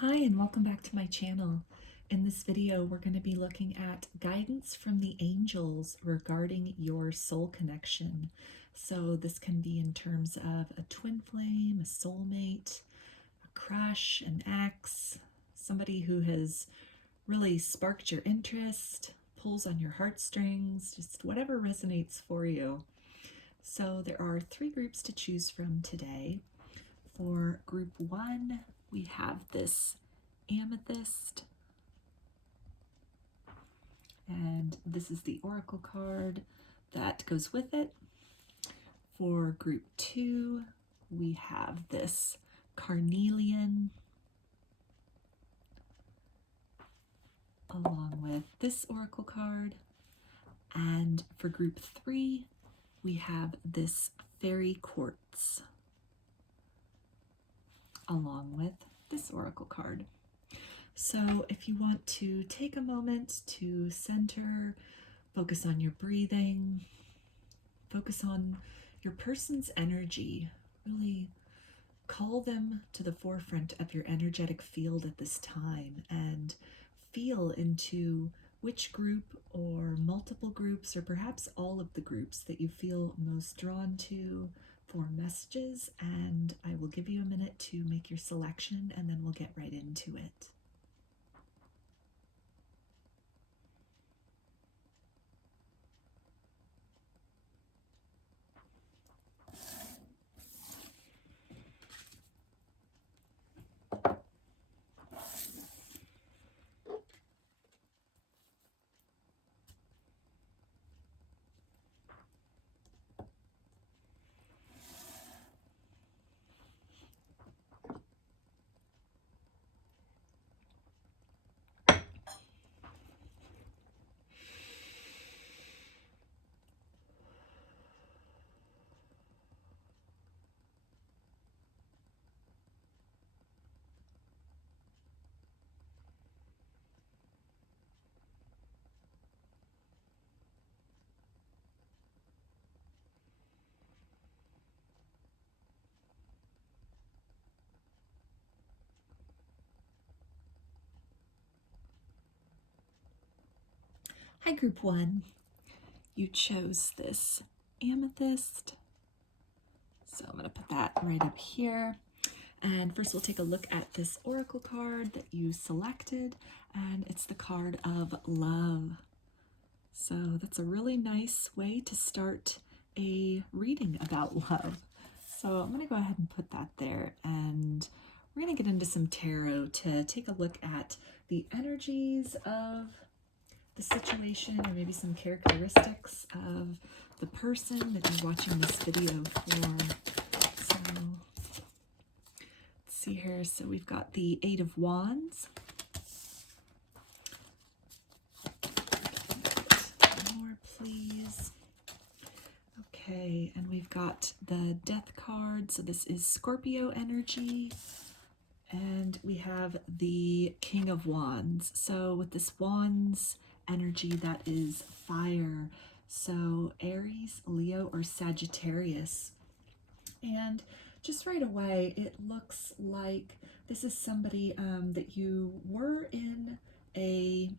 Hi and welcome back to my channel. In this video we're going to be looking at guidance from the angels regarding your soul connection. So this can be in terms of a twin flame, a soulmate, a crush, an ex, somebody who has really sparked your interest, pulls on your heartstrings, just whatever resonates for you. So there are 3 groups to choose from today. For group 1, we have this Amethyst, and this is the oracle card that goes with it. For group 2, we have this Carnelian, along with this oracle card. And for group 3, we have this fairy quartz, along with this oracle card. So if you want to take a moment to center, focus on your breathing, focus on your person's energy, really call them to the forefront of your energetic field at this time and feel into which group or multiple groups or perhaps all of the groups that you feel most drawn to for messages, and I will give you a minute to make your selection and then we'll get right into it. Hi, group 1. You chose this Amethyst. So I'm going to put that right up here. And first we'll take a look at this oracle card that you selected, and it's the card of love. So that's a really nice way to start a reading about love. So I'm going to go ahead and put that there, and we're going to get into some tarot to take a look at the energies of the situation, or maybe some characteristics of the person that you're watching this video for. So let's see here. So we've got the 8 of Wands. More, please. Okay, and we've got the Death card. So this is Scorpio energy. And we have the King of Wands. So with this Wands energy, that is fire. So Aries, Leo, or Sagittarius. And just right away, it looks like this is somebody that you were in a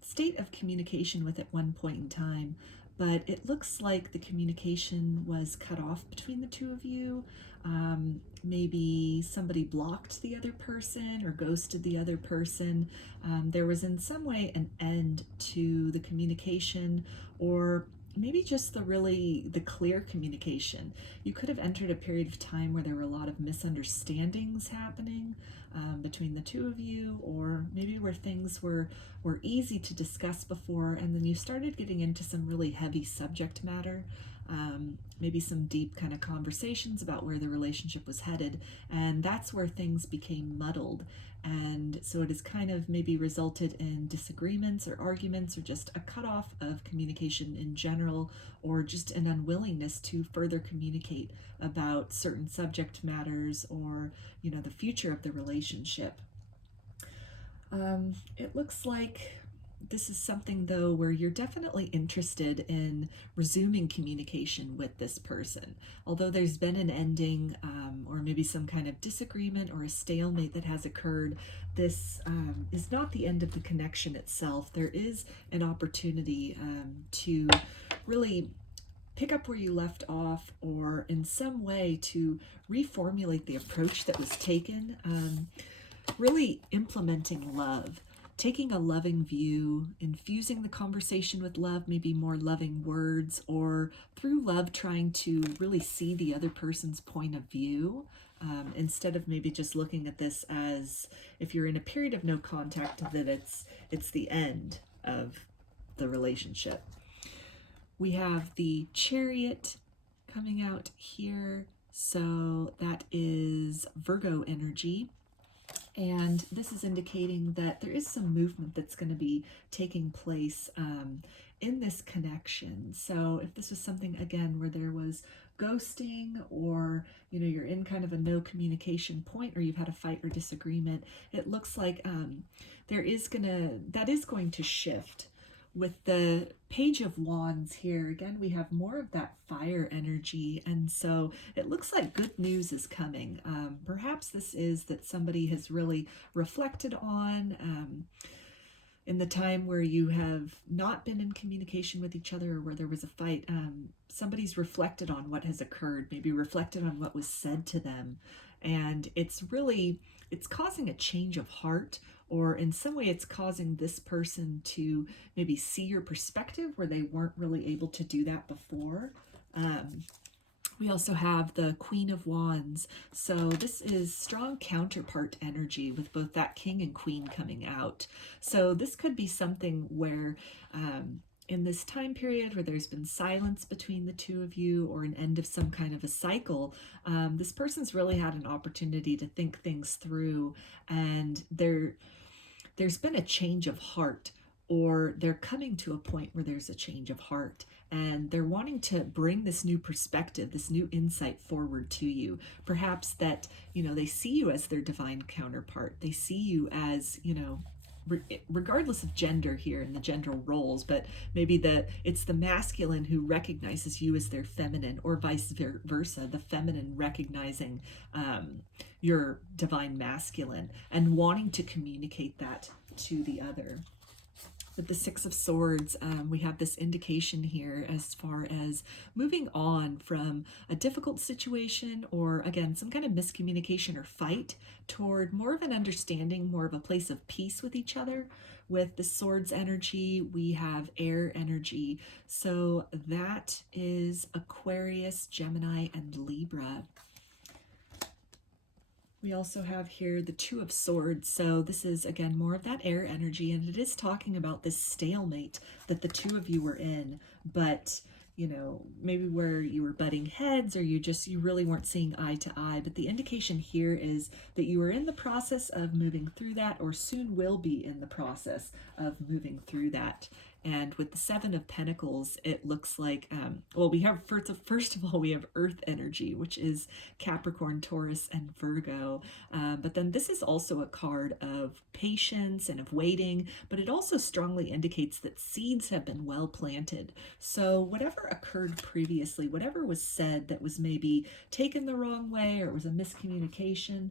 state of communication with at one point in time, but it looks like the communication was cut off between the two of you. Maybe somebody blocked the other person or ghosted the other person. There was in some way an end to the communication, or maybe just the clear communication. You could have entered a period of time where there were a lot of misunderstandings happening between the two of you, or maybe where things were easy to discuss before, and then you started getting into some really heavy subject matter, maybe some deep kind of conversations about where the relationship was headed, and that's where things became muddled. And so it has kind of maybe resulted in disagreements or arguments, or just a cutoff of communication in general, or just an unwillingness to further communicate about certain subject matters, or, you know, the future of the relationship. It looks like this is something, though, where you're definitely interested in resuming communication with this person. Although there's been an ending, or maybe some kind of disagreement or a stalemate that has occurred, this is not the end of the connection itself. There is an opportunity to really pick up where you left off, or in some way to reformulate the approach that was taken, really implementing love. Taking a loving view, infusing the conversation with love, maybe more loving words, or through love trying to really see the other person's point of view, instead of maybe just looking at this as, if you're in a period of no contact, that it's the end of the relationship. We have the Chariot coming out here, so that is Virgo energy. And this is indicating that there is some movement that's going to be taking place in this connection. So if this was something, again, where there was ghosting, or you're in kind of a no communication point, or you've had a fight or disagreement, it looks like that is going to shift. With the Page of Wands here, again, we have more of that fire energy, and so it looks like good news is coming. Perhaps this is that somebody has really reflected on, in the time where you have not been in communication with each other, or where there was a fight, somebody's reflected on what has occurred, maybe reflected on what was said to them, and it's causing a change of heart, or in some way it's causing this person to maybe see your perspective where they weren't really able to do that before. We also have the Queen of Wands. So this is strong counterpart energy with both that King and Queen coming out. So this could be something where in this time period where there's been silence between the two of you, or an end of some kind of a cycle, this person's really had an opportunity to think things through, and there's been a change of heart, or they're coming to a point where there's a change of heart, and they're wanting to bring this new perspective, this new insight forward to you. Perhaps that, they see you as their divine counterpart. They see you as, regardless of gender here and the gender roles, but maybe it's the masculine who recognizes you as their feminine, or vice versa, the feminine recognizing your divine masculine and wanting to communicate that to the other. With the Six of Swords, we have this indication here as far as moving on from a difficult situation, or again, some kind of miscommunication or fight, toward more of an understanding, more of a place of peace with each other. With the Swords energy, we have air energy. So that is Aquarius, Gemini, and Libra. We also have here the Two of Swords. So this is, again, more of that air energy, and it is talking about this stalemate that the two of you were in, but maybe where you were butting heads, or you really weren't seeing eye to eye. But the indication here is that you are in the process of moving through that, or soon will be in the process of moving through that. And with the Seven of Pentacles, it looks like, we have, first of all, we have Earth energy, which is Capricorn, Taurus, and Virgo. But then this is also a card of patience and of waiting, but it also strongly indicates that seeds have been well planted. So whatever occurred previously, whatever was said that was maybe taken the wrong way, or it was a miscommunication,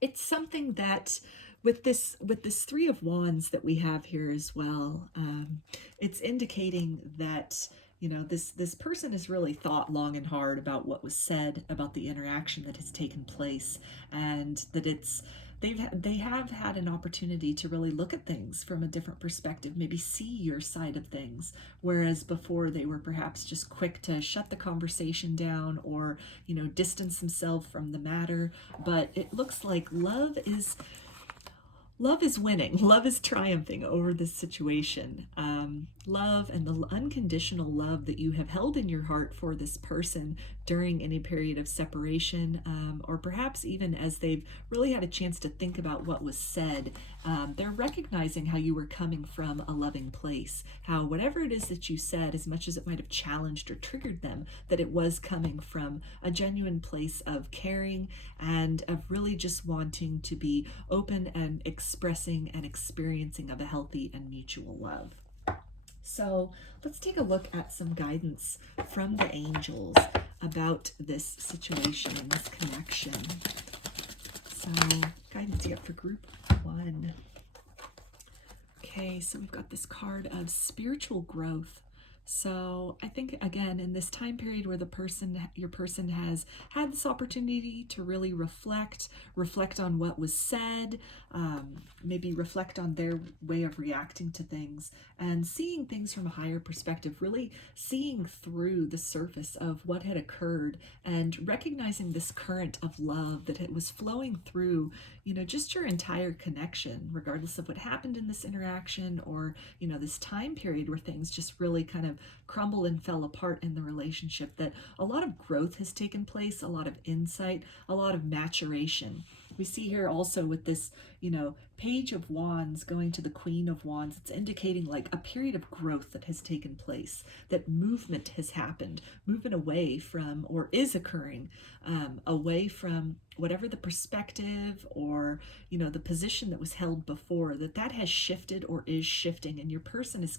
it's something that, with this Three of Wands that we have here as well, it's indicating that this person has really thought long and hard about what was said, about the interaction that has taken place, and that they have had an opportunity to really look at things from a different perspective, maybe see your side of things, whereas before they were perhaps just quick to shut the conversation down, or distance themselves from the matter. But it looks like love is winning. Love is triumphing over this situation. Love and the unconditional love that you have held in your heart for this person during any period of separation, or perhaps even as they've really had a chance to think about what was said, they're recognizing how you were coming from a loving place, how whatever it is that you said, as much as it might have challenged or triggered them, that it was coming from a genuine place of caring, and of really just wanting to be open and expressing and experiencing of a healthy and mutual love. So let's take a look at some guidance from the angels about this situation and this connection. So guidance here for group 1. Okay, so we've got this card of spiritual growth. So I think, again, in this time period where your person has had this opportunity to really reflect on what was said, maybe reflect on their way of reacting to things and seeing things from a higher perspective, really seeing through the surface of what had occurred and recognizing this current of love that it was flowing through, just your entire connection, regardless of what happened in this interaction or, this time period where things just really kind of crumbled and fell apart in the relationship, that a lot of growth has taken place, a lot of insight, a lot of maturation. We see here also with this, Page of Wands going to the Queen of Wands, it's indicating like a period of growth that has taken place, that movement has happened, movement away from, or is occurring, away from whatever the perspective or, the position that was held before, that has shifted or is shifting, and your person is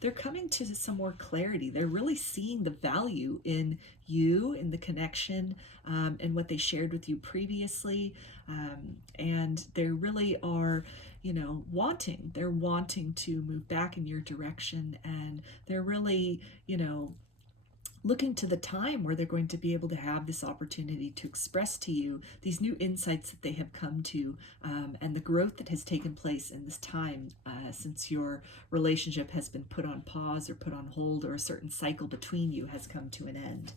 they're coming to some more clarity. They're really seeing the value in you, in the connection, and what they shared with you previously. And they really are, wanting to move back in your direction, and they're really, looking to the time where they're going to be able to have this opportunity to express to you these new insights that they have come to, and the growth that has taken place in this time since your relationship has been put on pause or put on hold, or a certain cycle between you has come to an end.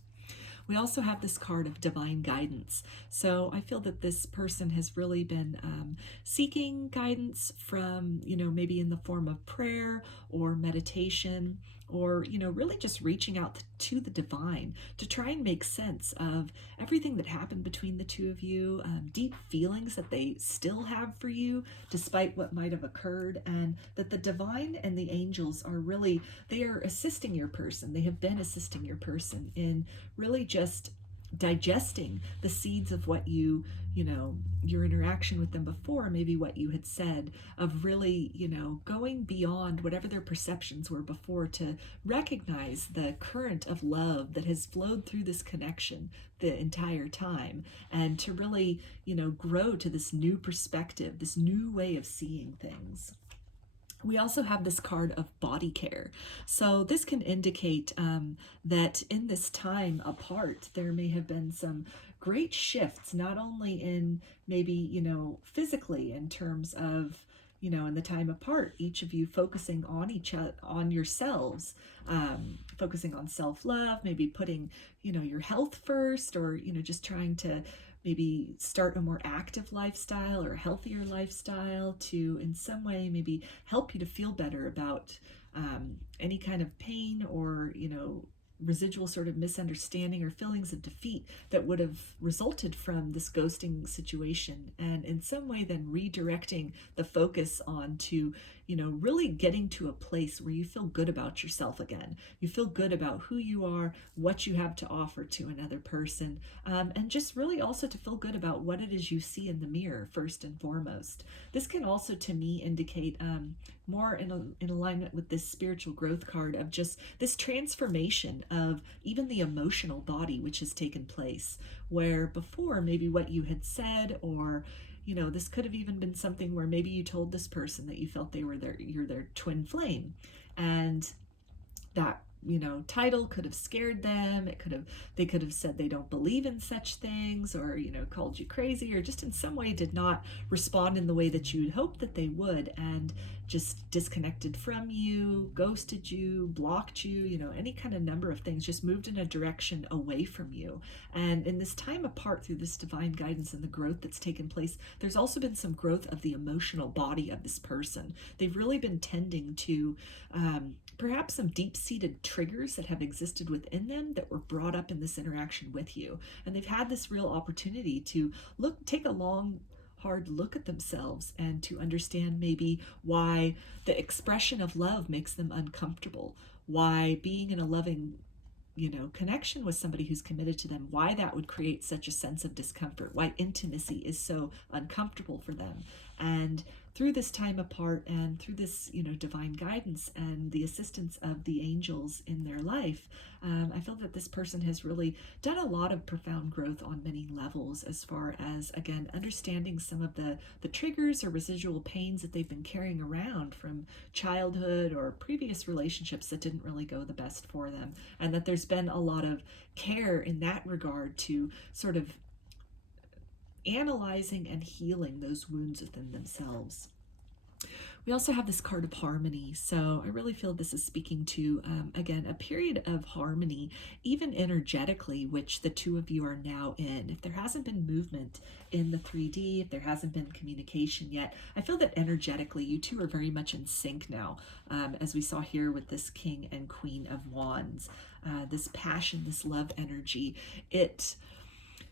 We also have this card of divine guidance. So I feel that this person has really been seeking guidance from, maybe in the form of prayer or meditation, or, really just reaching out to the divine to try and make sense of everything that happened between the two of you, deep feelings that they still have for you, despite what might have occurred, and that the divine and the angels are really, they are assisting your person. They have been assisting your person in really just digesting the seeds of what your interaction with them before, maybe what you had said, of really, going beyond whatever their perceptions were before, to recognize the current of love that has flowed through this connection the entire time, and to really, grow to this new perspective, this new way of seeing things. We also have this card of body care. So this can indicate that in this time apart, there may have been some great shifts, not only in maybe, physically, in terms of, in the time apart, each of you focusing on yourselves, focusing on self-love, maybe putting, your health first, or, just trying to maybe start a more active lifestyle or a healthier lifestyle to in some way maybe help you to feel better about any kind of pain or, residual sort of misunderstanding or feelings of defeat that would have resulted from this ghosting situation, and in some way then redirecting the focus on to, really getting to a place where you feel good about yourself again. You feel good about who you are, what you have to offer to another person, and just really also to feel good about what it is you see in the mirror first and foremost. This can also, to me, indicate more in alignment with this spiritual growth card of just this transformation of even the emotional body, which has taken place, where before maybe what you had said, or this could have even been something where maybe you told this person that you felt you're their twin flame, and that title could have scared them. They could have said they don't believe in such things, or called you crazy, or just in some way did not respond in the way that you had hoped that they would, and just disconnected from you, ghosted you, blocked you, any kind of number of things, just moved in a direction away from you. And in this time apart, through this divine guidance and the growth that's taken place, there's also been some growth of the emotional body of this person. They've really been tending to perhaps some deep-seated triggers that have existed within them that were brought up in this interaction with you. And they've had this real opportunity to take a long, hard look at themselves, and to understand maybe why the expression of love makes them uncomfortable, why being in a loving connection with somebody who's committed to them, why that would create such a sense of discomfort, why intimacy is so uncomfortable for them. And through this time apart and through this, divine guidance and the assistance of the angels in their life, I feel that this person has really done a lot of profound growth on many levels, as far as, again, understanding some of the triggers or residual pains that they've been carrying around from childhood or previous relationships that didn't really go the best for them, and that there's been a lot of care in that regard to sort of analyzing and healing those wounds within themselves. We also have this card of harmony, so I really feel this is speaking to, again, a period of harmony, even energetically, which the two of you are now in. If there hasn't been movement in the 3D, if there hasn't been communication yet, I feel that energetically you two are very much in sync now, as we saw here with this King and Queen of Wands. This passion, this love energy,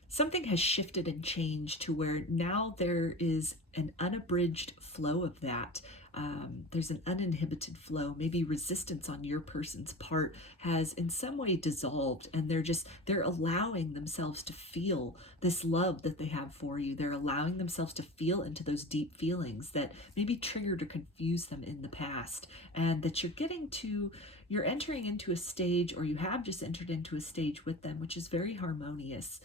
something has shifted and changed to where now there is an unabridged flow of that. There's an uninhibited flow. Maybe resistance on your person's part has in some way dissolved, and they're allowing themselves to feel this love that they have for you. They're allowing themselves to feel into those deep feelings that maybe triggered or confused them in the past, and that you're entering into a stage, or you have just entered into a stage with them, which is very harmonious.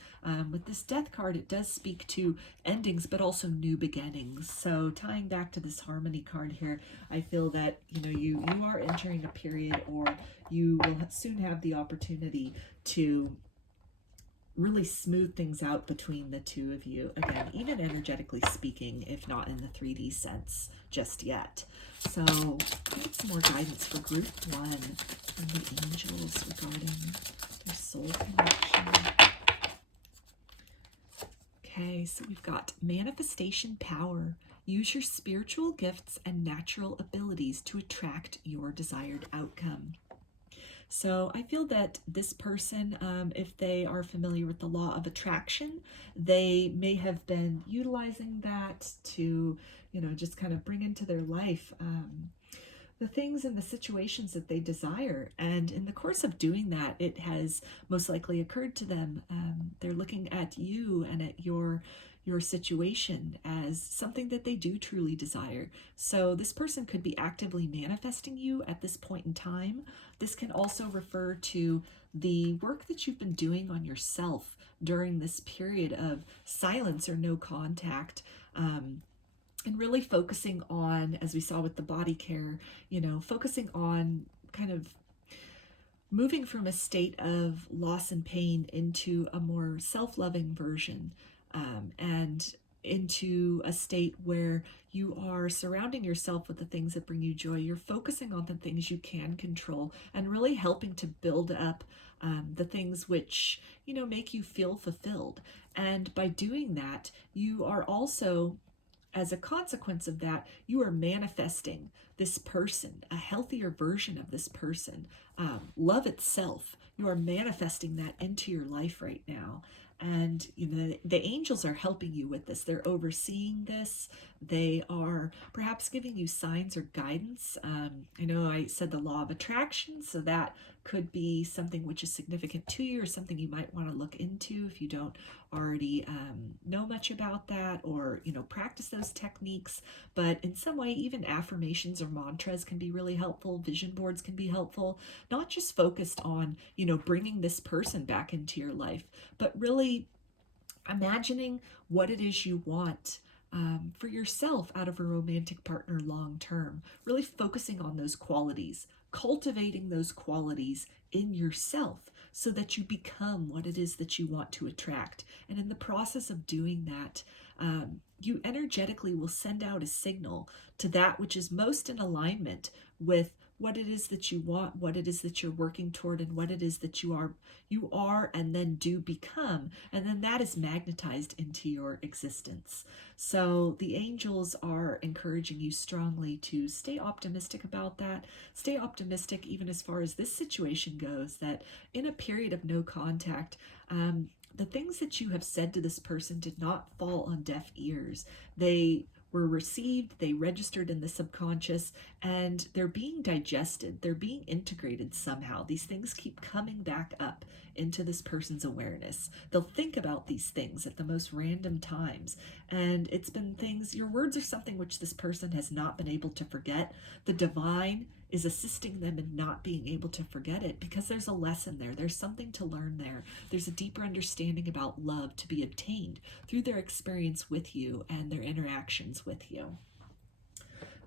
With this Death card, it does speak to endings, but also new beginnings. So tying back to this harmony card here, I feel that, you are entering a period, or you will soon have the opportunity to really smooth things out between the two of you. Again, even energetically speaking, if not in the 3D sense just yet. So I need some more guidance for group 1 from the angels regarding their soul connection. Okay, so we've got manifestation power. Use your spiritual gifts and natural abilities to attract your desired outcome. So I feel that this person, if they are familiar with the law of attraction, they may have been utilizing that to, just kind of bring into their life the things and the situations that they desire. And in the course of doing that, it has most likely occurred to them. They're looking at you and at your situation as something that they do truly desire. So this person could be actively manifesting you at this point in time. This can also refer to the work that you've been doing on yourself during this period of silence or no contact, and really focusing on, as we saw with the body care, focusing on kind of moving from a state of loss and pain into a more self-loving version, and into a state where you are surrounding yourself with the things that bring you joy. You're focusing on the things you can control and really helping to build up the things which, make you feel fulfilled. And by doing that, you are also, as a consequence of that, you are manifesting this person, a healthier version of this person, love itself. You are manifesting that into your life right now. And the angels are helping you with this. They're overseeing this. They are perhaps giving you signs or guidance. I know I said the law of attraction, so that could be something which is significant to you, or something you might want to look into if you don't already know much about that, or practice those techniques. But in some way, even affirmations or mantras can be really helpful. Vision boards can be helpful, not just focused on bringing this person back into your life, but really imagining what it is you want for yourself out of a romantic partner long term. Really focusing on those qualities, cultivating those qualities in yourself, so that you become what it is that you want to attract. And in the process of doing that, you energetically will send out a signal to that which is most in alignment with what it is that you want, what it is that you're working toward, and what it is that you are and then do become. And then that is magnetized into your existence. So the angels are encouraging you strongly to stay optimistic about that. Stay optimistic even as far as this situation goes, that in a period of no contact, the things that you have said to this person did not fall on deaf ears. They were received, they registered in the subconscious, and they're being digested, they're being integrated somehow. These things keep coming back up into this person's awareness. They'll think about these things at the most random times, and it's been things, your words are something which this person has not been able to forget. The divine is assisting them in not being able to forget it, because there's a lesson there. There's something to learn there. There's a deeper understanding about love to be obtained through their experience with you and their interactions with you.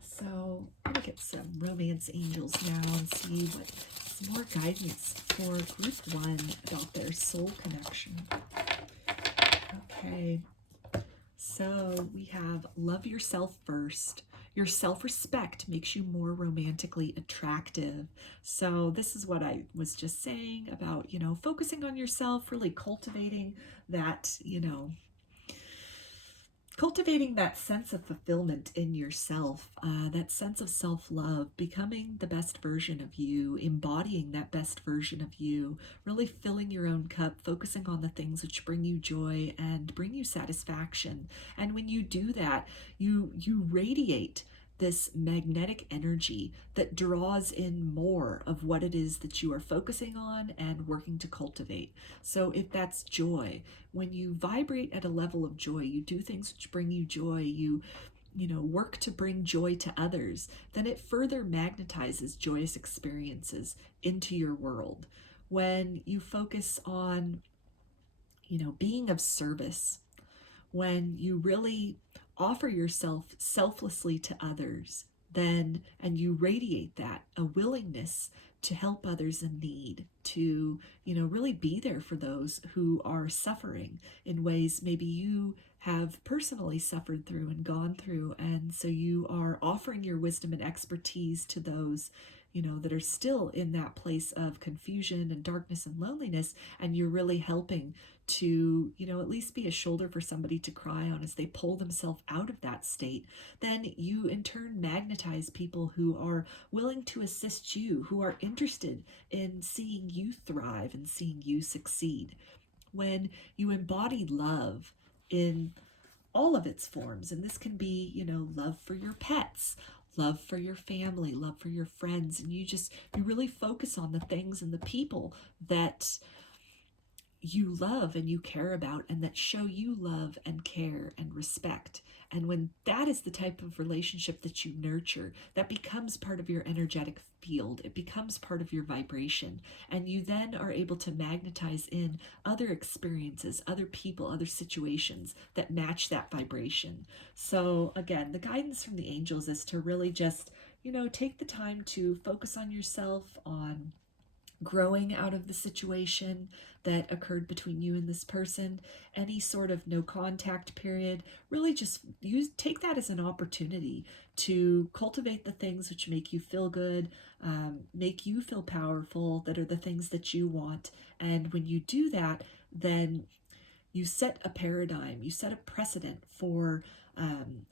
So I'm going to get some romance angels now and see what some more guidance for group 1 about their soul connection. Okay, so we have love yourself first. Your self-respect makes you more romantically attractive. So this is what I was just saying about, focusing on yourself, really cultivating that, cultivating that sense of fulfillment in yourself, that sense of self-love, becoming the best version of you, embodying that best version of you, really filling your own cup, focusing on the things which bring you joy and bring you satisfaction. And when you do that, you radiate this magnetic energy that draws in more of what it is that you are focusing on and working to cultivate. So if that's joy, when you vibrate at a level of joy, you do things which bring you joy, you work to bring joy to others, then it further magnetizes joyous experiences into your world. When you focus on, being of service, when you really offer yourself selflessly to others, then, and you radiate that, a willingness to help others in need, to, really be there for those who are suffering in ways maybe you have personally suffered through and gone through. And so you are offering your wisdom and expertise to those, that are still in that place of confusion and darkness and loneliness, and you're really helping to, at least be a shoulder for somebody to cry on as they pull themselves out of that state. Then you in turn magnetize people who are willing to assist you, who are interested in seeing you thrive and seeing you succeed. When you embody love in all of its forms, and this can be, love for your pets, love for your family, love for your friends, and you really focus on the things and the people that you love and you care about and that show you love and care and respect. And when that is the type of relationship that you nurture, that becomes part of your energetic field. It becomes part of your vibration. And you then are able to magnetize in other experiences, other people, other situations that match that vibration. So again, the guidance from the angels is to really just, take the time to focus on yourself, on growing out of the situation that occurred between you and this person. Any sort of no contact period, really just take that as an opportunity to cultivate the things which make you feel good, make you feel powerful, that are the things that you want. And when you do that, then you set a paradigm, you set a precedent for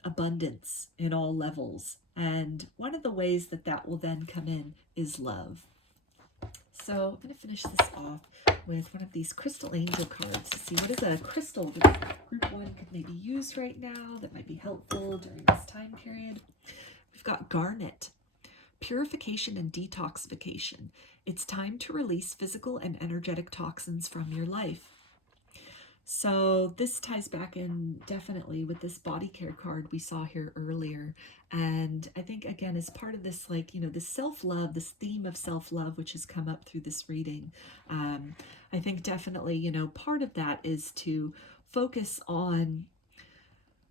abundance in all levels. And one of the ways that will then come in is love. So I'm going to finish this off with one of these crystal angel cards to see what is a crystal that group 1 could maybe use right now that might be helpful during this time period. We've got garnet, purification and detoxification. It's time to release physical and energetic toxins from your life. So this ties back in definitely with this body care card we saw here earlier. And I think, again, as part of this, this self-love, this theme of self-love, which has come up through this reading, I think definitely, part of that is to focus on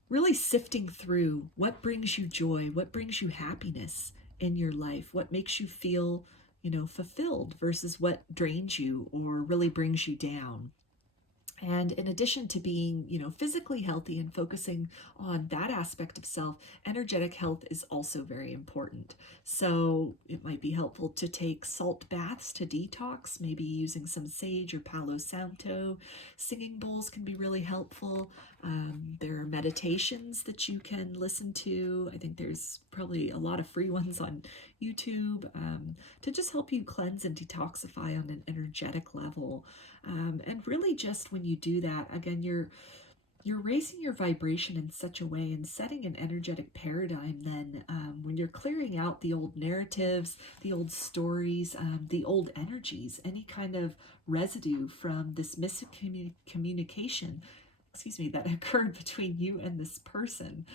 really sifting through what brings you joy, what brings you happiness in your life, what makes you feel, fulfilled versus what drains you or really brings you down. And in addition to being, physically healthy and focusing on that aspect of self, energetic health is also very important. So it might be helpful to take salt baths to detox, maybe using some sage or Palo Santo. Singing bowls can be really helpful. There are meditations that you can listen to. I think there's probably a lot of free ones on YouTube to just help you cleanse and detoxify on an energetic level. And really just when you do that, again, you're you're raising your vibration in such a way and setting an energetic paradigm then when you're clearing out the old narratives, the old stories, the old energies, any kind of residue from this miscommunication, excuse me, that occurred between you and this person.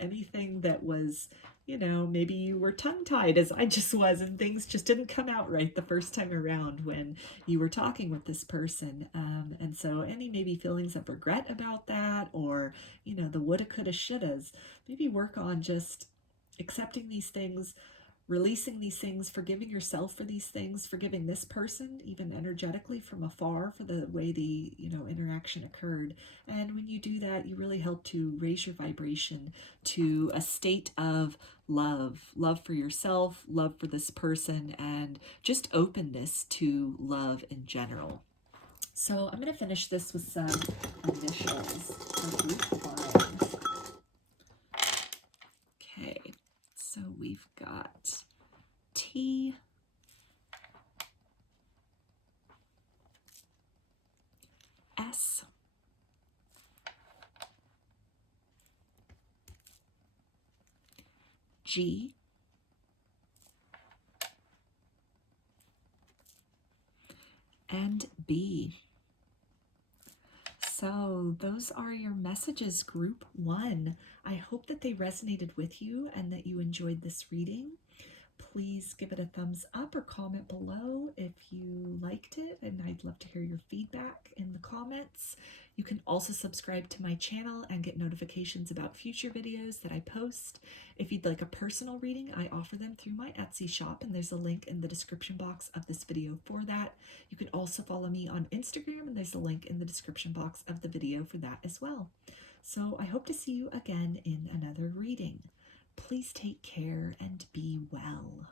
Anything that was, you know, maybe you were tongue-tied as I just was and things just didn't come out right the first time around when you were talking with this person. And so any maybe feelings of regret about that, or, you know, the woulda, coulda, shouldas, maybe work on just accepting these things, releasing these things, forgiving yourself for these things, forgiving this person even energetically from afar for the way the, you know, interaction occurred. And when you do that, you really help to raise your vibration to a state of love for yourself, love for this person, and just openness to love in general. So I'm going to finish this with some initials for group 1. Okay, so we've got T, S, G, and B. So those are your messages, group 1. I hope that they resonated with you and that you enjoyed this reading. Please give it a thumbs up or comment below if you liked it, and I'd love to hear your feedback in the comments. You can also subscribe to my channel and get notifications about future videos that I post. If you'd like a personal reading, I offer them through my Etsy shop, and there's a link in the description box of this video for that. You can also follow me on Instagram, and there's a link in the description box of the video for that as well. So I hope to see you again in another reading. Please take care and be well.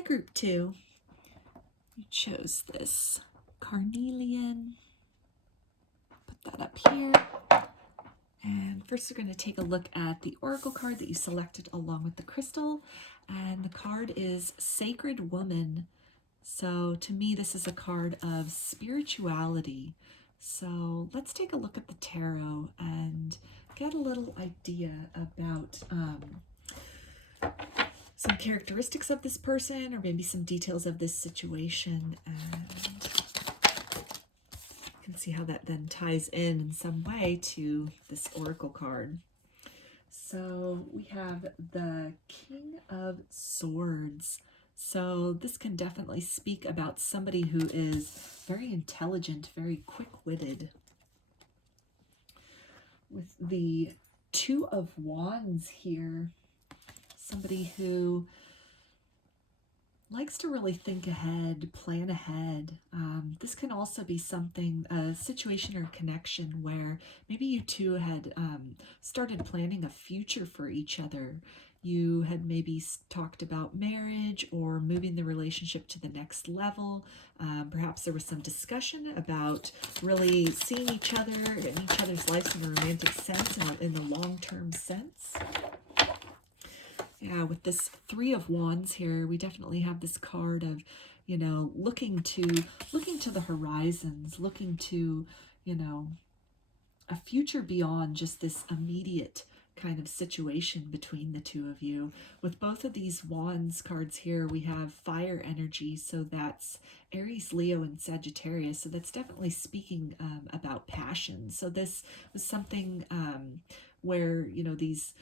Hi, group 2. You chose this Carnelian. Put that up here. And first we're going to take a look at the oracle card that you selected along with the crystal. And the card is Sacred Woman. So to me, this is a card of spirituality. So let's take a look at the tarot and get a little idea about some characteristics of this person, or maybe some details of this situation, and you can see how that then ties in some way to this oracle card. So we have the King of Swords. So this can definitely speak about somebody who is very intelligent, very quick-witted. With the Two of Wands here, somebody who likes to really think ahead, plan ahead. This can also be something, a situation or connection where maybe you two had started planning a future for each other. You had maybe talked about marriage or moving the relationship to the next level. Perhaps there was some discussion about really seeing each other in each other's lives in a romantic sense, in the long-term sense. Yeah, with this Three of Wands here, we definitely have this card of, you know, looking to the horizons, looking to, you know, a future beyond just this immediate kind of situation between the two of you. With both of these Wands cards here, we have fire energy, so that's Aries, Leo, and Sagittarius. So that's definitely speaking about passion. So this was something where, you know, these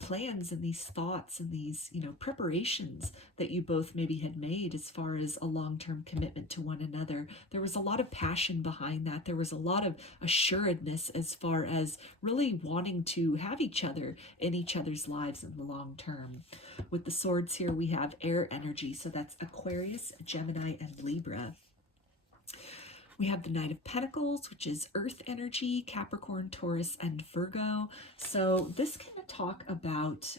plans and these thoughts and these, you know, preparations that you both maybe had made as far as a long-term commitment to one another. There was a lot of passion behind that. There was a lot of assuredness as far as really wanting to have each other in each other's lives in the long term. With the swords here, we have air energy. So that's Aquarius, Gemini, and Libra. We have the Knight of Pentacles, which is earth energy, Capricorn, Taurus, and Virgo. So this can talk about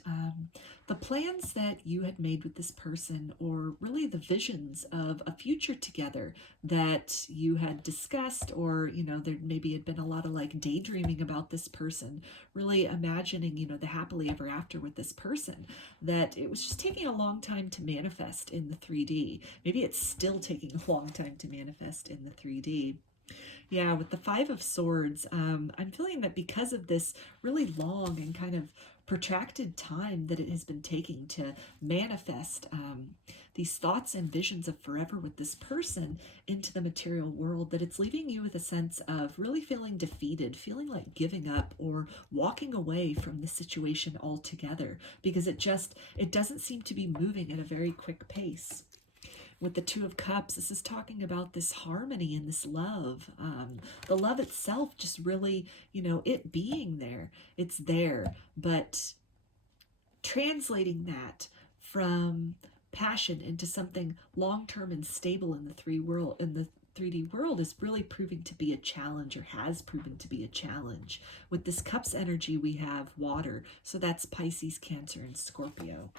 the plans that you had made with this person, or really the visions of a future together that you had discussed, or, you know, there maybe had been a lot of like daydreaming about this person, really imagining, you know, the happily ever after with this person, that it was just taking a long time to manifest in the 3D. Maybe it's still taking a long time to manifest in the 3D. Yeah, with the Five of Swords, I'm feeling that because of this really long and kind of protracted time that it has been taking to manifest these thoughts and visions of forever with this person into the material world, that it's leaving you with a sense of really feeling defeated, feeling like giving up or walking away from the situation altogether, because it doesn't seem to be moving at a very quick pace. With the Two of Cups, this is talking about this harmony and this love. The love itself just really, you know, it being there. It's there, but translating that from passion into something long-term and stable in the 3D world is really proving to be a challenge, or has proven to be a challenge. With this Cups energy, we have water. So that's Pisces, Cancer, and Scorpio.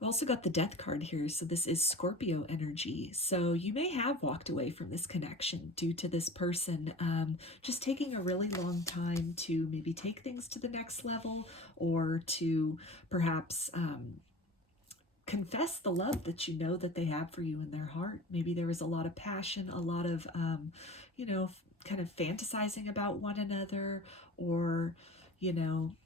We also got the Death card here, so this is Scorpio energy. So you may have walked away from this connection due to this person just taking a really long time to maybe take things to the next level, or to perhaps confess the love that you know that they have for you in their heart. Maybe there was a lot of passion, a lot of, you know, kind of fantasizing about one another, or, you know,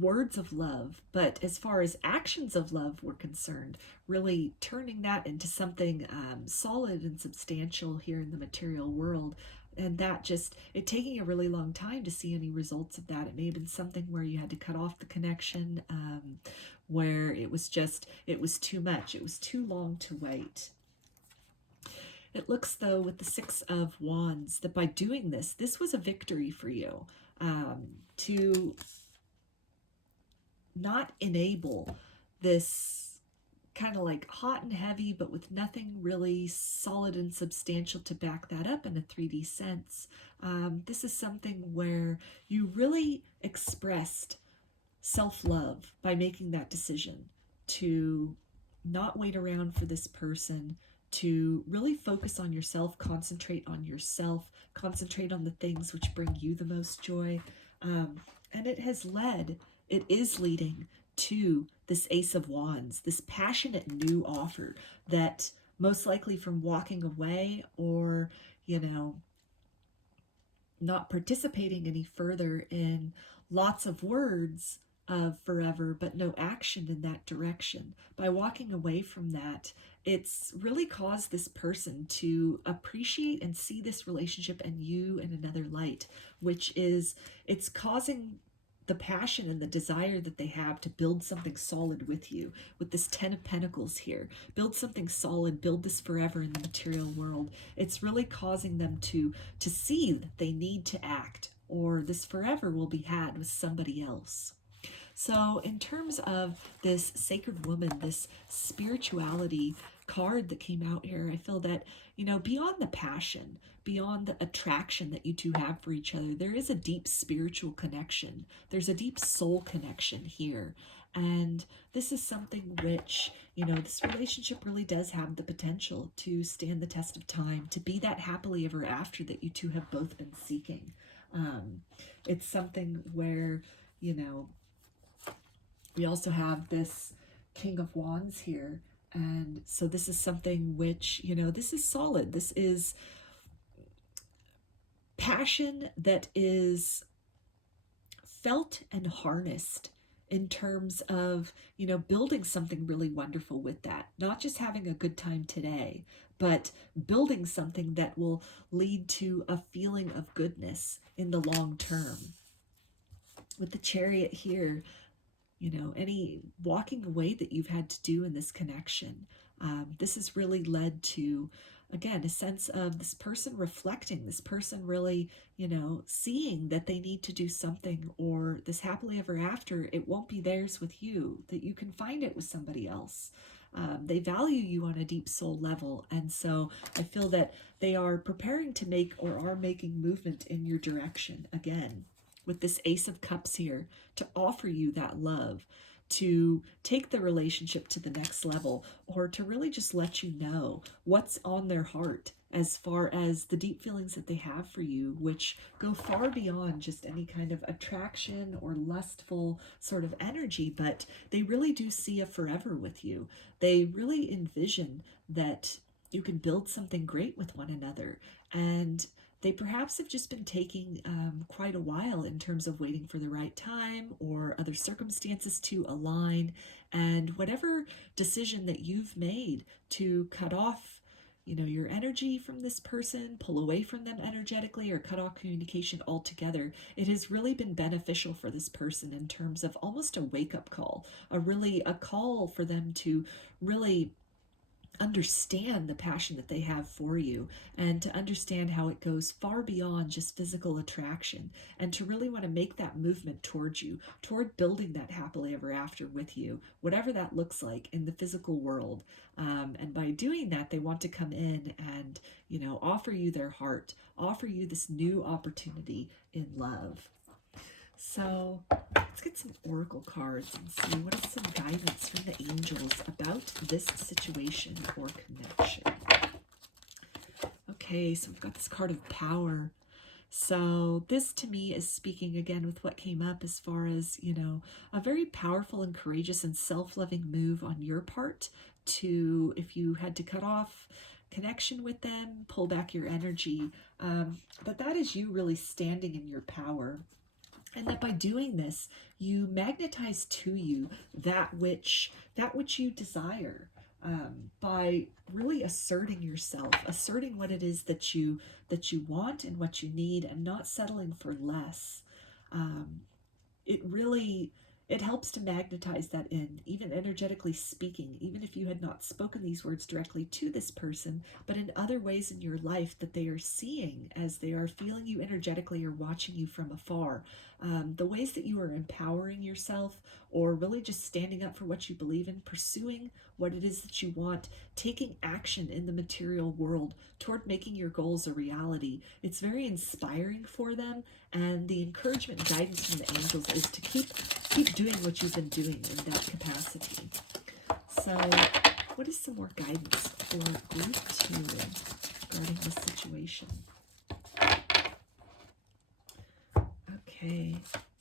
words of love, but as far as actions of love were concerned, really turning that into something solid and substantial here in the material world. And that just, it taking a really long time to see any results of that. It may have been something where you had to cut off the connection, where it was too much. It was too long to wait. It looks, though, with the Six of Wands, that by doing this was a victory for you, to not enable this kind of like hot and heavy, but with nothing really solid and substantial to back that up in a 3D sense. This is something where you really expressed self-love by making that decision. to not wait around for this person, to really focus on yourself, concentrate on yourself, concentrate on the things which bring you the most joy. And it is leading to this Ace of Wands, this passionate new offer that most likely from walking away or, not participating any further in lots of words of forever, but no action in that direction. By walking away from that, it's really caused this person to appreciate and see this relationship and you in another light, which is, it's causing the passion and the desire that they have to build something solid with you, with this 10 of Pentacles here. Build something solid, build this forever in the material world. It's really causing them to see that they need to act, or this forever will be had with somebody else. So in terms of this Sacred Woman, this spirituality card that came out here, I feel that, beyond the passion, beyond the attraction that you two have for each other, there is a deep spiritual connection. There's a deep soul connection here. And this is something which, this relationship really does have the potential to stand the test of time, to be that happily ever after that you two have both been seeking. It's something where, we also have this King of Wands here. And so this is something which, this is solid. This is passion that is felt and harnessed in terms of, building something really wonderful with that. Not just having a good time today, but building something that will lead to a feeling of goodness in the long term. With the Chariot here, any walking away that you've had to do in this connection, this has really led to, again, a sense of this person reflecting, this person really, seeing that they need to do something, or this happily ever after, it won't be theirs with you, that you can find it with somebody else. They value you on a deep soul level, and so I feel that they are preparing to make, or are making, movement in your direction again. With this Ace of Cups here, to offer you that love, to take the relationship to the next level, or to really just let you know what's on their heart as far as the deep feelings that they have for you, which go far beyond just any kind of attraction or lustful sort of energy, but they really do see a forever with you. They really envision that you can build something great with one another, and they perhaps have just been taking quite a while in terms of waiting for the right time or other circumstances to align. And whatever decision that you've made to cut off, your energy from this person, pull away from them energetically, or cut off communication altogether, it has really been beneficial for this person in terms of almost a wake-up call, a call for them to really understand the passion that they have for you, and to understand how it goes far beyond just physical attraction, and to really want to make that movement towards you, toward building that happily ever after with you, whatever that looks like in the physical world. And by doing that, they want to come in and, offer you their heart, offer you this new opportunity in love. So let's get some oracle cards and see what is some guidance from the angels about this situation or connection. Okay, so we've got this card of power. So this to me is speaking again with what came up as far as, a very powerful and courageous and self-loving move on your part to, if you had to cut off connection with them, pull back your energy, that is you really standing in your power. And that by doing this, you magnetize to you that which you desire, by really asserting yourself, asserting what it is that you want and what you need, and not settling for less. It helps to magnetize that in, even energetically speaking, even if you had not spoken these words directly to this person, but in other ways in your life that they are seeing as they are feeling you energetically or watching you from afar. The ways that you are empowering yourself, or really just standing up for what you believe in, pursuing what it is that you want, taking action in the material world toward making your goals a reality. It's very inspiring for them, and the encouragement and guidance from the angels is to keep doing what you've been doing in that capacity. So what is some more guidance for group 2 regarding this situation? Okay,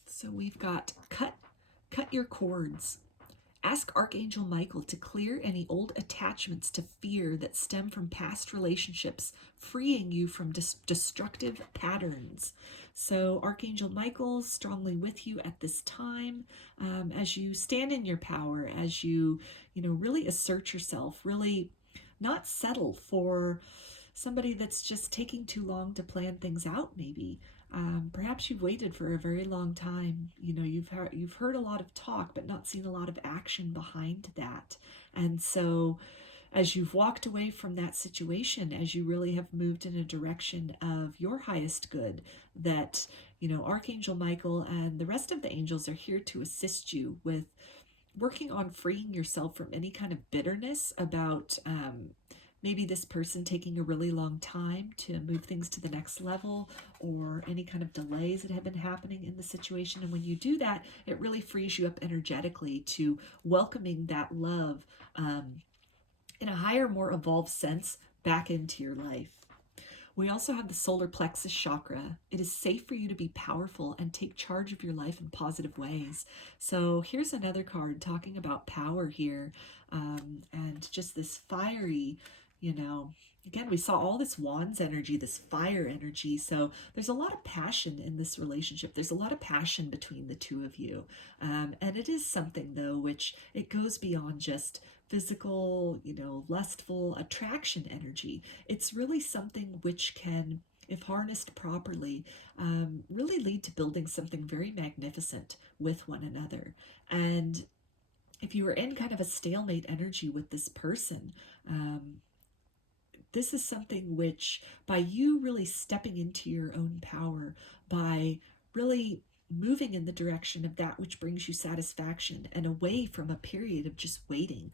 so we've got cut your cords. Ask Archangel Michael to clear any old attachments to fear that stem from past relationships, freeing you from destructive patterns. So Archangel Michael strongly with you at this time, as you stand in your power, as you really assert yourself, really not settle for somebody that's just taking too long to plan things out, maybe. Perhaps you've waited for a very long time. You've heard a lot of talk, but not seen a lot of action behind that. And so as you've walked away from that situation, as you really have moved in a direction of your highest good, that, Archangel Michael and the rest of the angels are here to assist you with working on freeing yourself from any kind of bitterness about maybe this person taking a really long time to move things to the next level, or any kind of delays that have been happening in the situation. And when you do that, it really frees you up energetically to welcoming that love in a higher, more evolved sense back into your life. We also have the solar plexus chakra. It is safe for you to be powerful and take charge of your life in positive ways. So here's another card talking about power here, and just this fiery, again, we saw all this wands energy, this fire energy. So there's a lot of passion in this relationship. There's a lot of passion between the two of you. And it is something, though, which it goes beyond just physical, lustful attraction energy. It's really something which can, if harnessed properly, really lead to building something very magnificent with one another. And if you are in kind of a stalemate energy with this person, this is something which, by you really stepping into your own power, by really moving in the direction of that which brings you satisfaction, and away from a period of just waiting,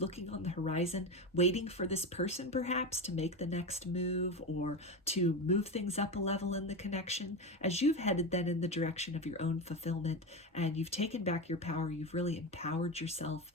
looking on the horizon, waiting for this person perhaps to make the next move or to move things up a level in the connection, as you've headed then in the direction of your own fulfillment, and you've taken back your power, you've really empowered yourself.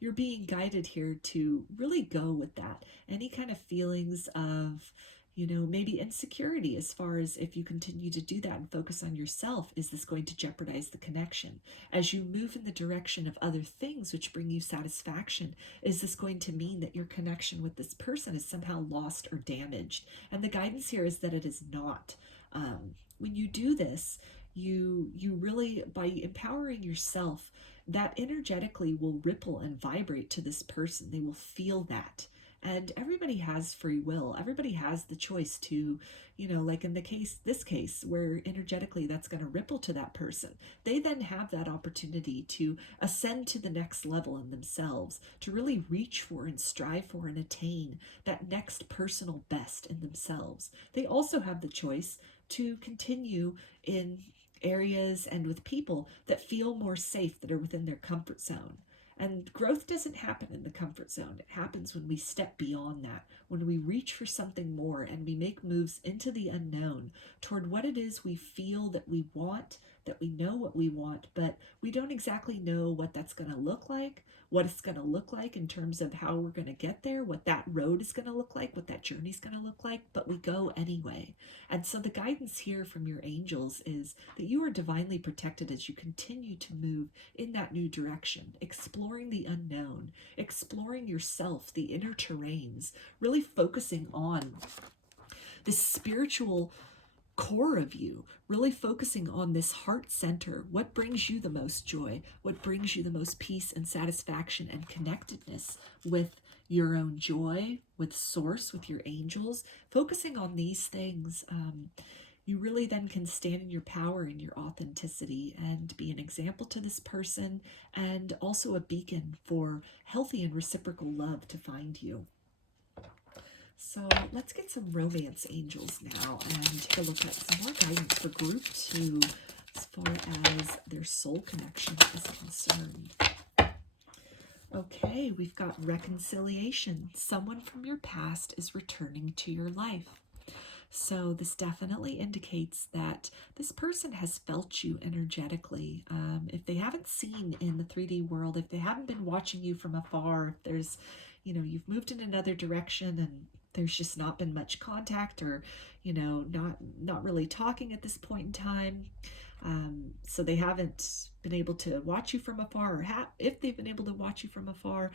You're being guided here to really go with that. Any kind of feelings of, maybe insecurity, as far as if you continue to do that and focus on yourself, is this going to jeopardize the connection? As you move in the direction of other things which bring you satisfaction, is this going to mean that your connection with this person is somehow lost or damaged? And the guidance here is that it is not. When you do this, you really, by empowering yourself, that energetically will ripple and vibrate to this person. They will feel that. And everybody has free will. Everybody has the choice to, like in this case, where energetically that's going to ripple to that person. They then have that opportunity to ascend to the next level in themselves, to really reach for and strive for and attain that next personal best in themselves. They also have the choice to continue in areas and with people that feel more safe, that are within their comfort zone. And growth doesn't happen in the comfort zone. It happens when we step beyond that, when we reach for something more and we make moves into the unknown toward what it is we feel that we want, that we know what we want, but we don't exactly know what that's going to look like, what it's going to look like in terms of how we're going to get there, what that road is going to look like, what that journey is going to look like, but we go anyway. And so the guidance here from your angels is that you are divinely protected as you continue to move in that new direction, exploring the unknown, exploring yourself, the inner terrains, really focusing on this spiritual core of you, really focusing on this heart center. What brings you the most joy? What brings you the most peace and satisfaction and connectedness with your own joy, with source, with your angels? Focusing on these things, you really then can stand in your power and your authenticity and be an example to this person, and also a beacon for healthy and reciprocal love to find you. So let's get some romance angels now and take a look at some more guidance for group 2 as far as their soul connection is concerned. Okay, we've got reconciliation. Someone from your past is returning to your life. So this definitely indicates that this person has felt you energetically. If they haven't seen in the 3D world, if they haven't been watching you from afar, if there's, you've moved in another direction and there's just not been much contact, or, not really talking at this point in time. So they haven't been able to watch you from afar, or if they've been able to watch you from afar,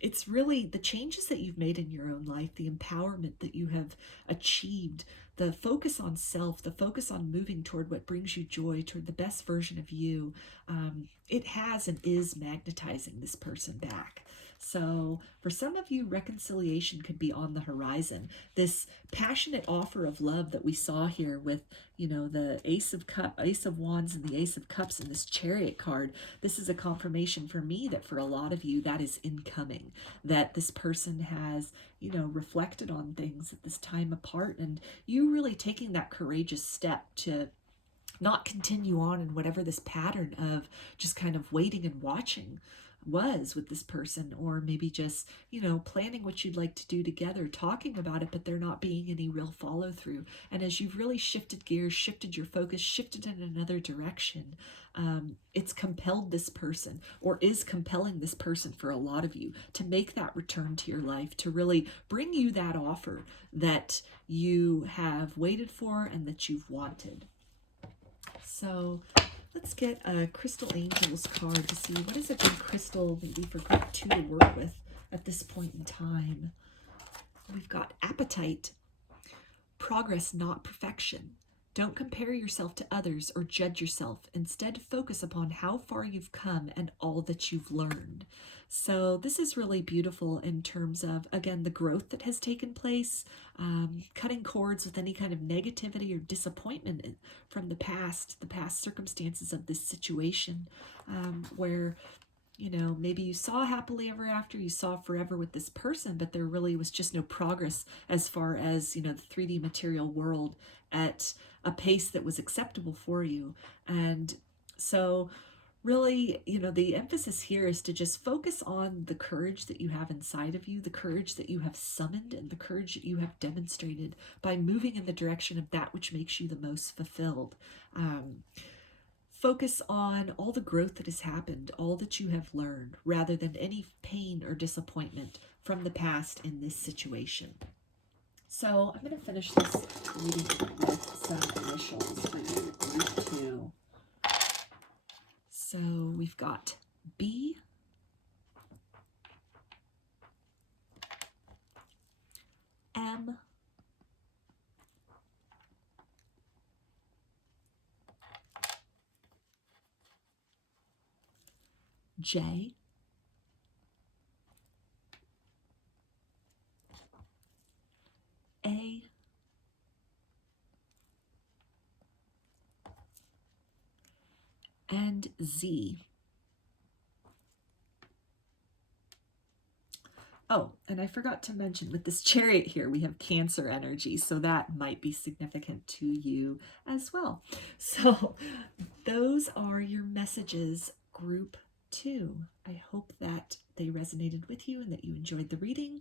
it's really the changes that you've made in your own life, the empowerment that you have achieved, the focus on self, the focus on moving toward what brings you joy, toward the best version of you. It has and is magnetizing this person back. So for some of you, reconciliation could be on the horizon. This passionate offer of love that we saw here with, the Ace of Wands and the Ace of Cups and this Chariot card, this is a confirmation for me that for a lot of you, that is incoming, that this person has, reflected on things at this time apart, and you really taking that courageous step to not continue on in whatever this pattern of just kind of waiting and watching was with this person, or maybe just, planning what you'd like to do together, talking about it, but there not being any real follow through. And as you've really shifted gears, shifted your focus, shifted in another direction, it's compelled this person, or is compelling this person for a lot of you, to make that return to your life, to really bring you that offer that you have waited for and that you've wanted. So let's get a Crystal Angels card to see what is a good crystal maybe for group 2 to work with at this point in time. We've got Appetite, Progress, not perfection. Don't compare yourself to others or judge yourself. Instead, focus upon how far you've come and all that you've learned. So this is really beautiful in terms of, again, the growth that has taken place, cutting cords with any kind of negativity or disappointment from the past circumstances of this situation, where maybe you saw happily ever after, you saw forever with this person, but there really was just no progress as far as, the 3D material world at a pace that was acceptable for you. And so really, the emphasis here is to just focus on the courage that you have inside of you, the courage that you have summoned, and the courage that you have demonstrated by moving in the direction of that which makes you the most fulfilled. Focus on all the growth that has happened, all that you have learned, rather than any pain or disappointment from the past in this situation. So I'm going to finish this reading with some initials for you, group 2. So we've got B, M, J, A, and Z. Oh, and I forgot to mention with this Chariot here, we have Cancer energy, so that might be significant to you as well. So those are your messages, group 2. I hope that they resonated with you and that you enjoyed the reading.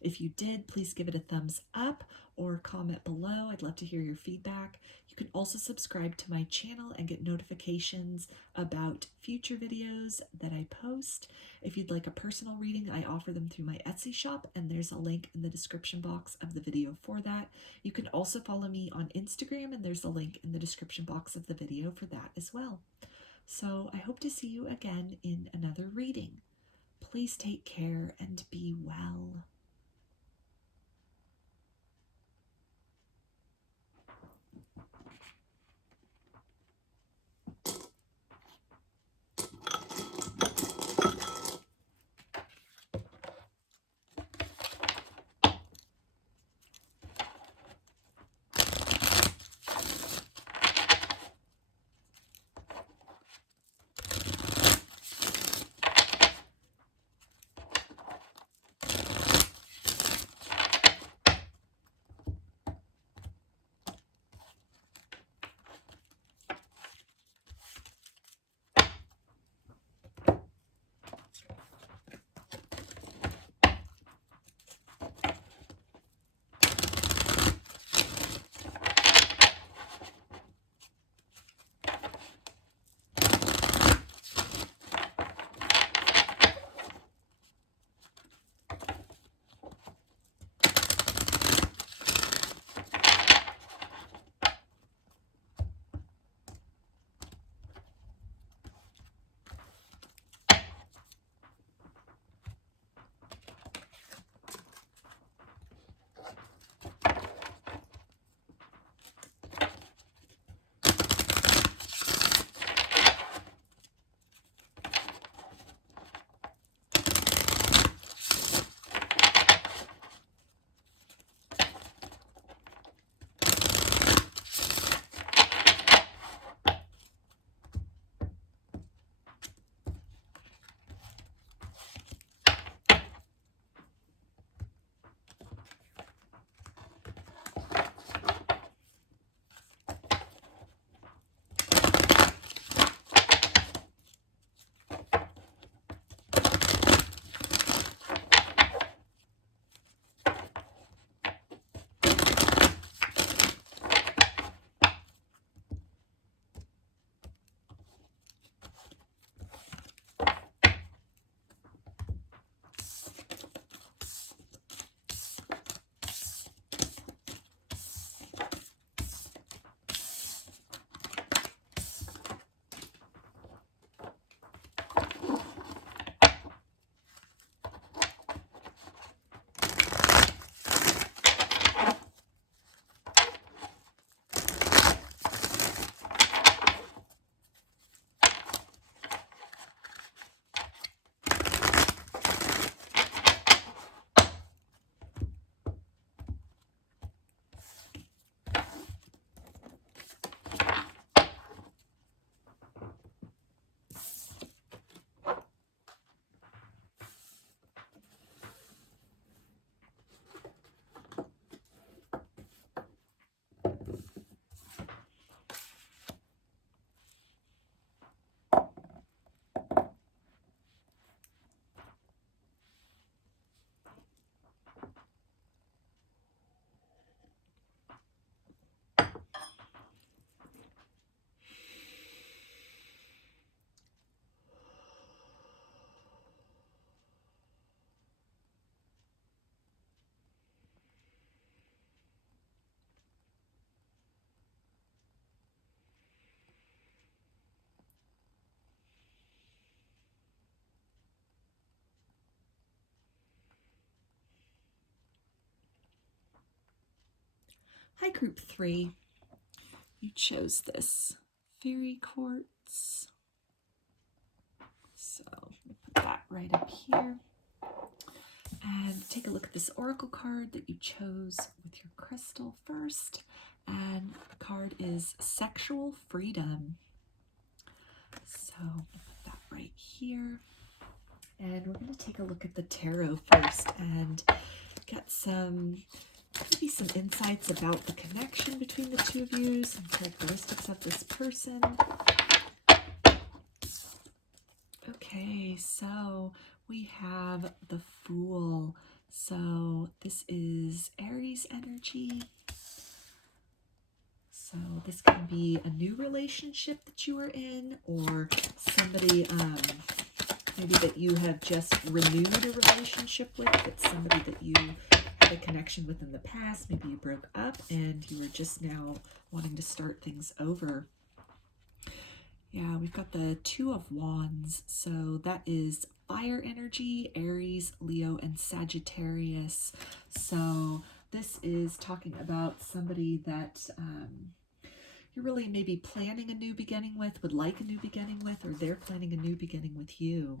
If you did, please give it a thumbs up or comment below. I'd love to hear your feedback. You can also subscribe to my channel and get notifications about future videos that I post. If you'd like a personal reading, I offer them through my Etsy shop, and there's a link in the description box of the video for that. You can also follow me on Instagram, and there's a link in the description box of the video for that as well. So I hope to see you again in another reading. Please take care and be well. Hi, group 3. You chose this fairy quartz. So I'm going to put that right up here. And take a look at this oracle card that you chose with your crystal first. And the card is Sexual Freedom. So I'm going to put that right here. And we're going to take a look at the tarot first and get maybe some insights about the connection between the two of you, some characteristics of this person. Okay, so we have the Fool. So this is Aries energy. So this can be a new relationship that you are in, or somebody maybe that you have just renewed a relationship with. It's somebody that you had a connection with in the past. Maybe you broke up and you are just now wanting to start things over. Yeah, we've got the Two of Wands. So that is fire energy, Aries, Leo, and Sagittarius. So this is talking about somebody that you're really maybe planning a new beginning with, would like a new beginning with, or they're planning a new beginning with you.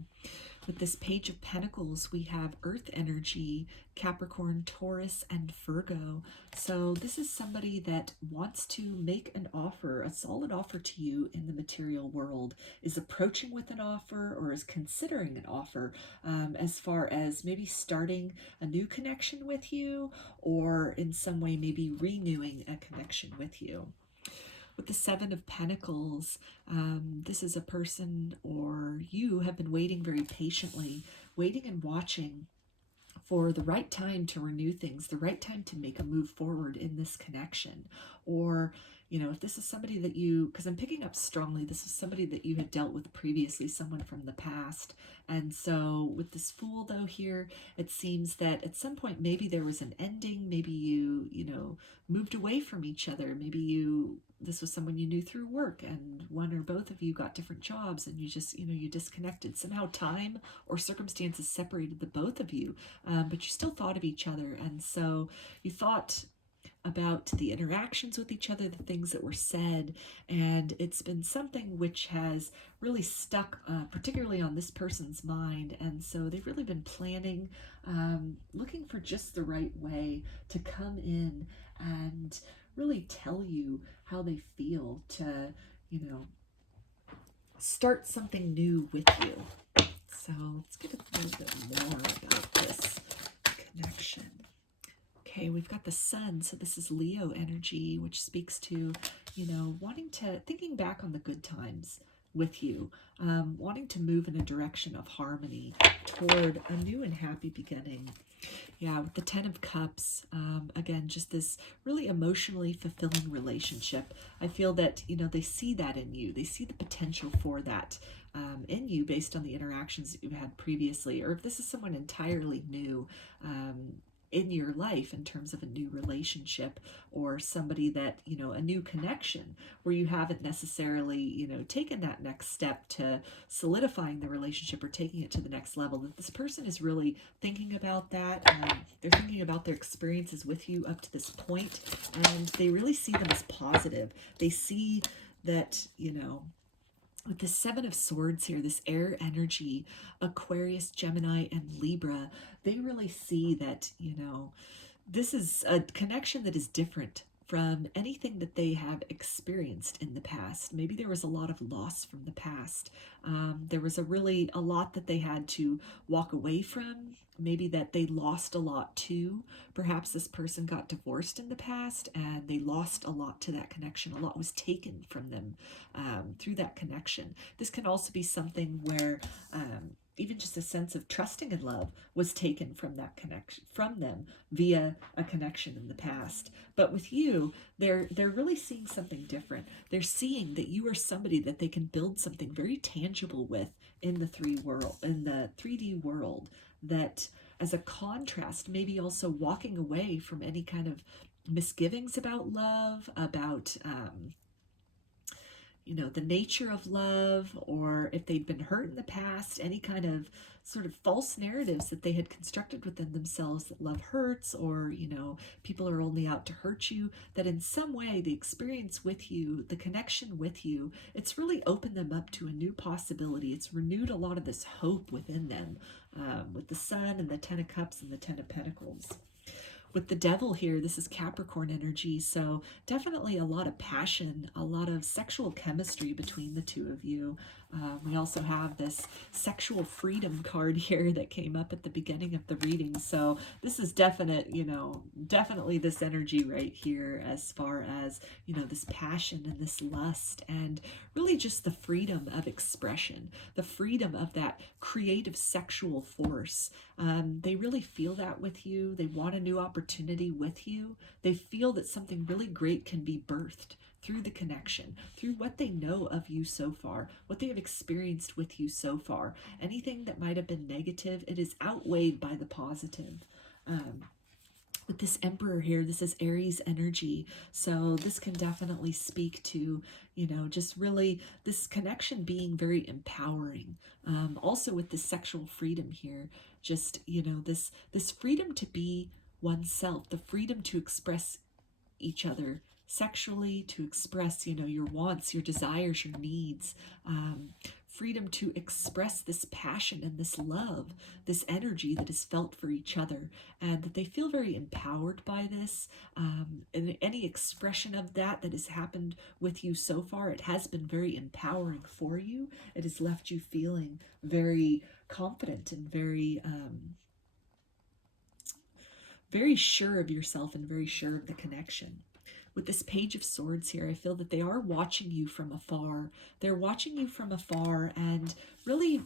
With this Page of Pentacles, we have Earth energy, Capricorn, Taurus, and Virgo. So this is somebody that wants to make an offer, a solid offer to you in the material world, is approaching with an offer or is considering an offer as far as maybe starting a new connection with you, or in some way maybe renewing a connection with you. With the Seven of Pentacles, this is a person, or you have been waiting very patiently, waiting and watching for the right time to renew things, the right time to make a move forward in this connection. Or, you know, if this is somebody that you, because I'm picking up strongly, this is somebody that you had dealt with previously, someone from the past. And so with this Fool though here, it seems that at some point maybe there was an ending, maybe you know, moved away from each other, maybe this was someone you knew through work and one or both of you got different jobs and you just, you know, you disconnected. Somehow time or circumstances separated the both of you, but you still thought of each other. And so you thought about the interactions with each other, the things that were said, and it's been something which has really stuck, particularly on this person's mind. And so they've really been planning, looking for just the right way to come in and really tell you how they feel to, you know, start something new with you. So let's get a little bit more about this connection. Okay, we've got the Sun, so this is Leo energy, which speaks to, you know, thinking back on the good times with you, wanting to move in a direction of harmony toward a new and happy beginning. Yeah, with the Ten of Cups, again, just this really emotionally fulfilling relationship. I feel that, you know, they see that in you. They see the potential for that in you based on the interactions that you've had previously. Or if this is someone entirely new, in your life in terms of a new relationship, or somebody that, you know, a new connection where you haven't necessarily, you know, taken that next step to solidifying the relationship or taking it to the next level, that this person is really thinking about that. They're thinking about their experiences with you up to this point, and they really see them as positive. They see that, you know, with the Seven of Swords here, this air energy, Aquarius, Gemini, and Libra, they really see that, you know, this is a connection that is different from anything that they have experienced in the past. Maybe there was a lot of loss from the past. There was a lot that they had to walk away from. Maybe that they lost a lot too. Perhaps this person got divorced in the past and they lost a lot to that connection. A lot was taken from them through that connection. This can also be something where even just a sense of trusting and love was taken from that connection, from them via a connection in the past. But with you, they're really seeing something different. They're seeing that you are somebody that they can build something very tangible with in the 3D world, that as a contrast, maybe also walking away from any kind of misgivings about love, about you know, the nature of love, or if they'd been hurt in the past, any kind of sort of false narratives that they had constructed within themselves that love hurts, or, you know, people are only out to hurt you, that in some way the experience with you, the connection with you, it's really opened them up to a new possibility. It's renewed a lot of this hope within them, with the Sun and the Ten of Cups and the Ten of Pentacles. With the Devil here, this is Capricorn energy, so definitely a lot of passion, a lot of sexual chemistry between the two of you. We also have this sexual freedom card here that came up at the beginning of the reading, so this is definite, you know, definitely this energy right here as far as, you know, this passion and this lust, and really just the freedom of expression, the freedom of that creative sexual force. They really feel that with you. They want a new opportunity with you. They feel that something really great can be birthed through the connection, through what they know of you so far, what they have experienced with you so far. Anything that might have been negative, it is outweighed by the positive. With this Emperor here, this is Aries energy, so this can definitely speak to, you know, just really this connection being very empowering. Also with this sexual freedom here, just, you know, this freedom to be oneself, the freedom to express each other sexually, to express, you know, your wants, your desires, your needs, freedom to express this passion and this love, this energy that is felt for each other, and that they feel very empowered by this. And any expression of that has happened with you so far, it has been very empowering for you. It has left you feeling very confident and very very sure of yourself and very sure of the connection. With this Page of Swords here, I feel that they are watching you from afar. They're watching you from afar and really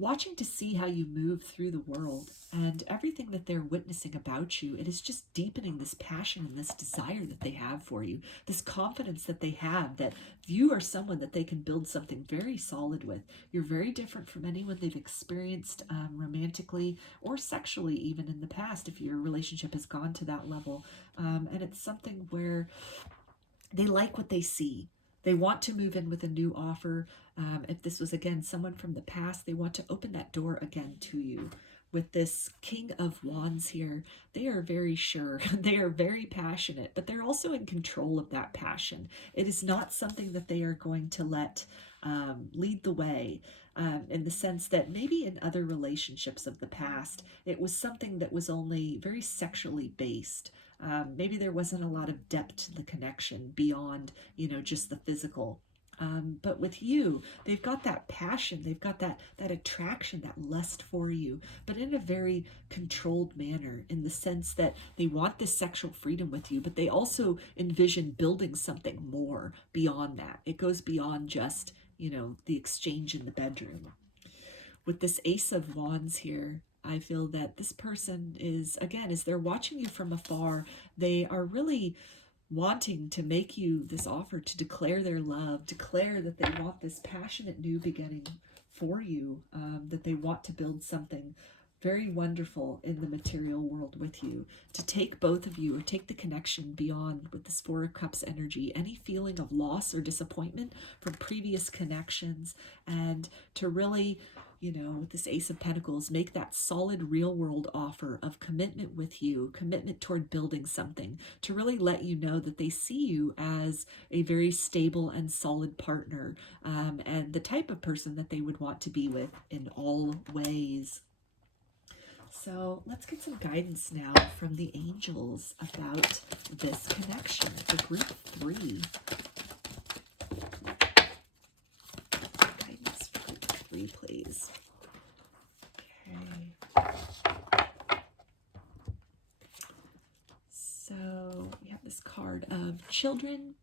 watching to see how you move through the world, and everything that they're witnessing about you, it is just deepening this passion and this desire that they have for you, this confidence that they have that you are someone that they can build something very solid with. You're very different from anyone they've experienced romantically or sexually, even in the past, if your relationship has gone to that level. And it's something where they like what they see. They want to move in with a new offer. If this was, again, someone from the past, they want to open that door again to you. With this King of Wands here, they are very sure. They are very passionate, but they're also in control of that passion. It is not something that they are going to let lead the way, in the sense that maybe in other relationships of the past, it was something that was only very sexually based. Maybe there wasn't a lot of depth to the connection beyond, you know, just the physical. But with you, they've got that passion, they've got that attraction, that lust for you, but in a very controlled manner, in the sense that they want this sexual freedom with you, but they also envision building something more beyond that. It goes beyond just, you know, the exchange in the bedroom. With this Ace of Wands here, I feel that this person is, again, as they're watching you from afar, they are really wanting to make you this offer to declare their love, declare that they want this passionate new beginning for you, that they want to build something very wonderful in the material world with you, to take both of you, or take the connection beyond with this Four of Cups energy, any feeling of loss or disappointment from previous connections, and to really, you know, with this Ace of Pentacles, make that solid real world offer of commitment with you, commitment toward building something, to really let you know that they see you as a very stable and solid partner, and the type of person that they would want to be with in all ways. So let's get some guidance now from the angels about this connection for group 3. Guidance for group 3, please. Okay. So we have this card of children.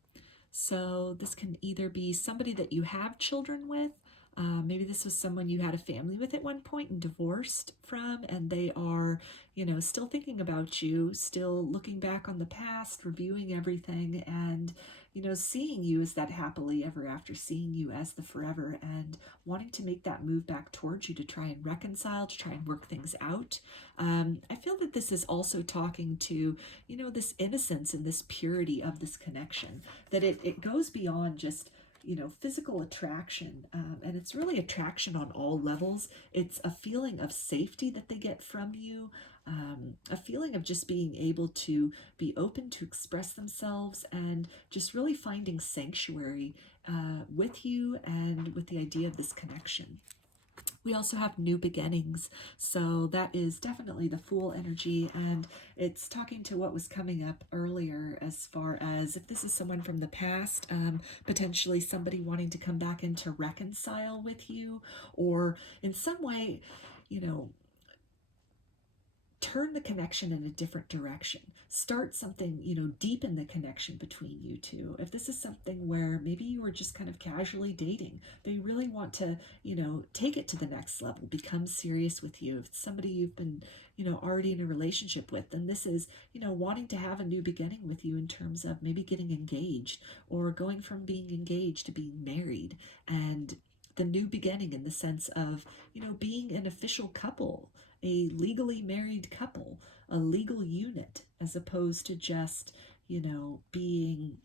So this can either be somebody that you have children with. Maybe this was someone you had a family with at one point and divorced from, and they are, you know, still thinking about you, still looking back on the past, reviewing everything, and, you know, seeing you as that happily ever after, seeing you as the forever, and wanting to make that move back towards you to try and reconcile, to try and work things out. I feel that this is also talking to, you know, this innocence and this purity of this connection, that it goes beyond just, physical attraction. And it's really attraction on all levels. It's a feeling of safety that they get from you, a feeling of just being able to be open to express themselves and just really finding sanctuary with you and with the idea of this connection. We also have new beginnings, so that is definitely the Fool energy, and it's talking to what was coming up earlier as far as if this is someone from the past, potentially somebody wanting to come back and to reconcile with you, or in some way, turn the connection in a different direction. Start something, deepen the connection between you two. If this is something where maybe you were just kind of casually dating, they really want to, take it to the next level, become serious with you. If it's somebody you've been, already in a relationship with, then this is, wanting to have a new beginning with you in terms of maybe getting engaged or going from being engaged to being married, and the new beginning in the sense of, being an official couple, a legally married couple, a legal unit, as opposed to just, being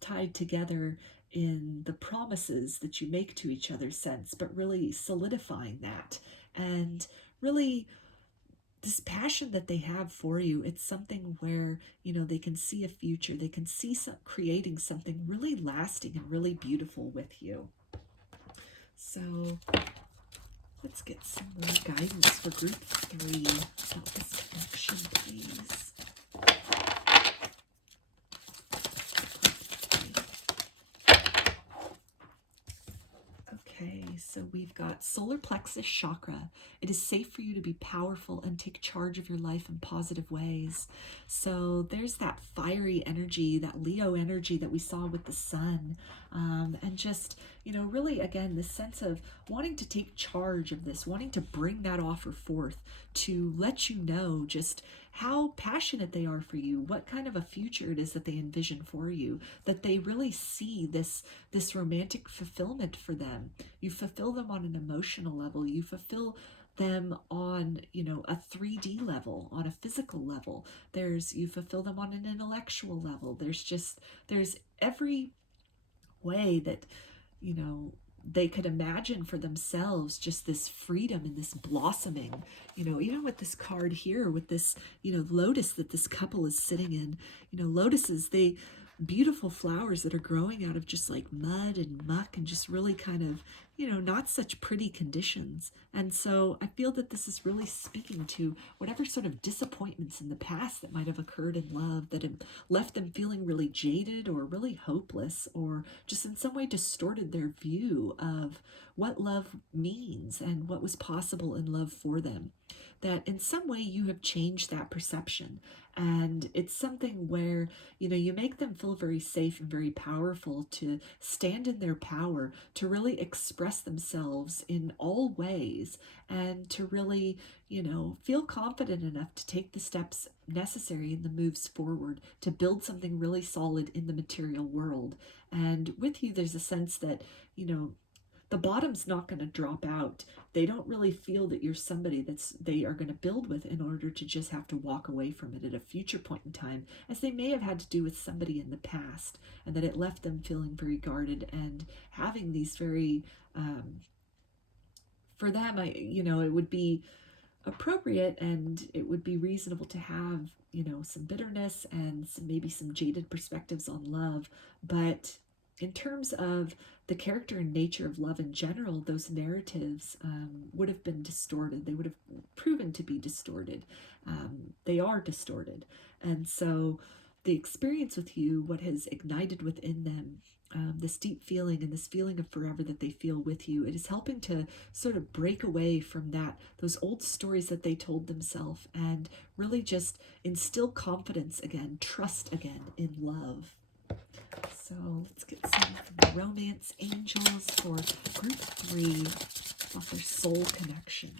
tied together in the promises that you make to each other sense, but really solidifying that. And really, this passion that they have for you, it's something where, they can see a future, they can see creating something really lasting and really beautiful with you. So let's get some more guidance for group 3 about this connection, please. Okay, so we've got solar plexus chakra. It is safe for you to be powerful and take charge of your life in positive ways. So there's that fiery energy, that Leo energy that we saw with the sun. And just, really, again, this sense of wanting to take charge of this, wanting to bring that offer forth to let you know just how passionate they are for you, what kind of a future it is that they envision for you, that they really see this romantic fulfillment for them. You fulfill them on an emotional level. You fulfill them on, a 3D level, on a physical level. You fulfill them on an intellectual level. There's every way that, they could imagine for themselves just this freedom and this blossoming, even with this card here, with this, lotus that this couple is sitting in. Lotuses, beautiful flowers that are growing out of just like mud and muck and just really kind of, not such pretty conditions. And so I feel that this is really speaking to whatever sort of disappointments in the past that might have occurred in love that have left them feeling really jaded or really hopeless, or just in some way distorted their view of what love means and what was possible in love for them. That in some way you have changed that perception. And it's something where, you make them feel very safe and very powerful to stand in their power, to really express themselves in all ways, and to really, feel confident enough to take the steps necessary and the moves forward to build something really solid in the material world. And with you, there's a sense that, the bottom's not going to drop out. They don't really feel that you're somebody they are going to build with in order to just have to walk away from it at a future point in time, as they may have had to do with somebody in the past, and that it left them feeling very guarded and having these very, for them, it would be appropriate and it would be reasonable to have, some bitterness and maybe some jaded perspectives on love. But in terms of the character and nature of love in general, those narratives would have been distorted. They would have proven to be distorted. They are distorted. And so the experience with you, what has ignited within them, this deep feeling and this feeling of forever that they feel with you, it is helping to sort of break away from those old stories that they told themselves, and really just instill confidence again, trust again in love. So let's get some from the romance angels for group 3 about their soul connection.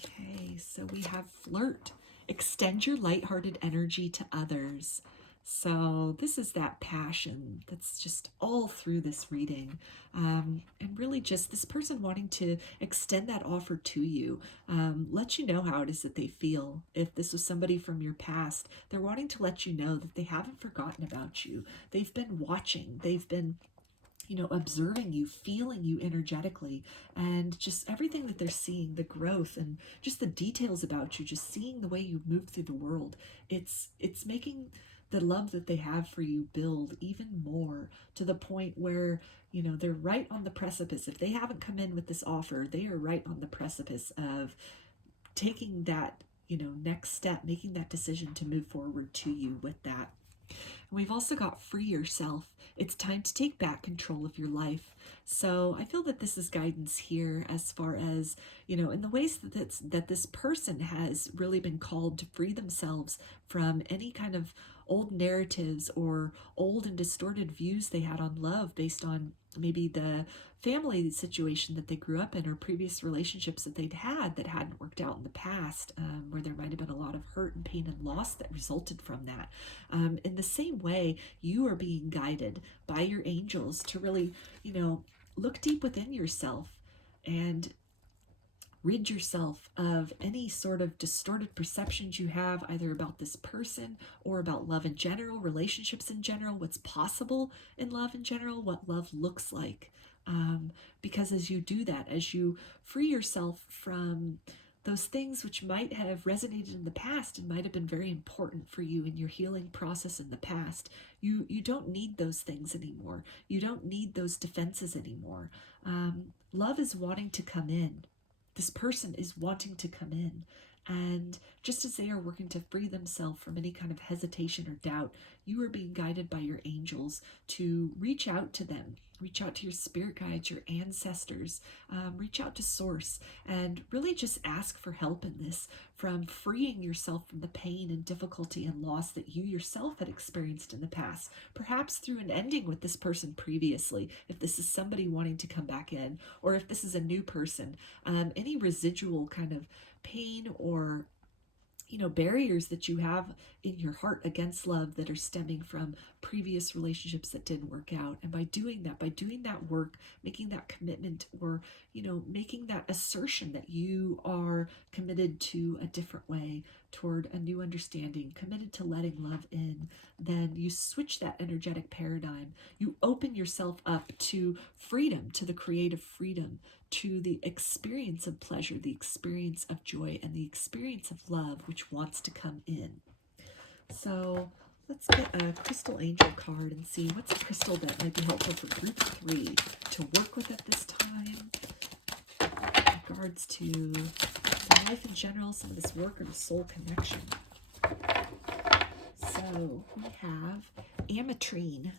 Okay, so we have flirt. Extend your lighthearted energy to others. So this is that passion that's just all through this reading. And really just this person wanting to extend that offer to you, let you know how it is that they feel. If this was somebody from your past, they're wanting to let you know that they haven't forgotten about you. They've been watching. They've been observing you, feeling you energetically, and just everything that they're seeing, the growth and just the details about you, just seeing the way you move through the world. It's making the love that they have for you build even more, to the point where, they're right on the precipice. If they haven't come in with this offer, they are right on the precipice of taking that, next step, making that decision to move forward to you with that. And we've also got free yourself. It's time to take back control of your life. So I feel that this is guidance here as far as, in the ways that this person has really been called to free themselves from any kind of old narratives or old and distorted views they had on love based on maybe the family situation that they grew up in, or previous relationships that they'd had that hadn't worked out in the past, where there might have been a lot of hurt and pain and loss that resulted from that. In the same way, you are being guided by your angels to really, look deep within yourself and rid yourself of any sort of distorted perceptions you have either about this person or about love in general, relationships in general, what's possible in love in general, what love looks like. Because as you do that, as you free yourself from those things which might have resonated in the past and might have been very important for you in your healing process in the past, you don't need those things anymore. You don't need those defenses anymore. Love is wanting to come in. This person is wanting to come in. And just as they are working to free themselves from any kind of hesitation or doubt, you are being guided by your angels to reach out to them, reach out to your spirit guides, your ancestors, reach out to source, and really just ask for help in this, from freeing yourself from the pain and difficulty and loss that you yourself had experienced in the past, perhaps through an ending with this person previously, if this is somebody wanting to come back in, or if this is a new person, any residual kind of pain or barriers that you have in your heart against love that are stemming from previous relationships that didn't work out. And by doing that work, making that commitment, or making that assertion that you are committed to a different way, toward a new understanding, committed to letting love in, then you switch that energetic paradigm. You open yourself up to freedom, to the creative freedom, to the experience of pleasure, the experience of joy, and the experience of love, which wants to come in. So let's get a crystal angel card and see what's a crystal that might be helpful for group 3 to work with at this time in regards to life in general, some of this work, or the soul connection. So we have Ametrine,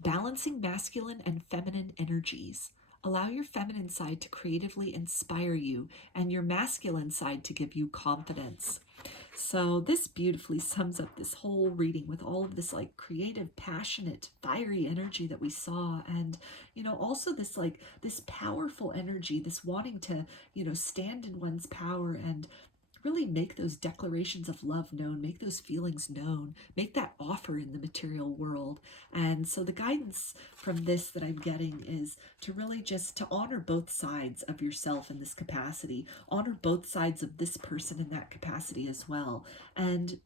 balancing masculine and feminine energies. Allow your feminine side to creatively inspire you and your masculine side to give you confidence. So this beautifully sums up this whole reading with all of this like creative, passionate, fiery energy that we saw. And, also this like this powerful energy, this wanting to, stand in one's power and really make those declarations of love known, make those feelings known, make that offer in the material world. And so the guidance from this that I'm getting is to really just to honor both sides of yourself in this capacity, honor both sides of this person in that capacity as well, and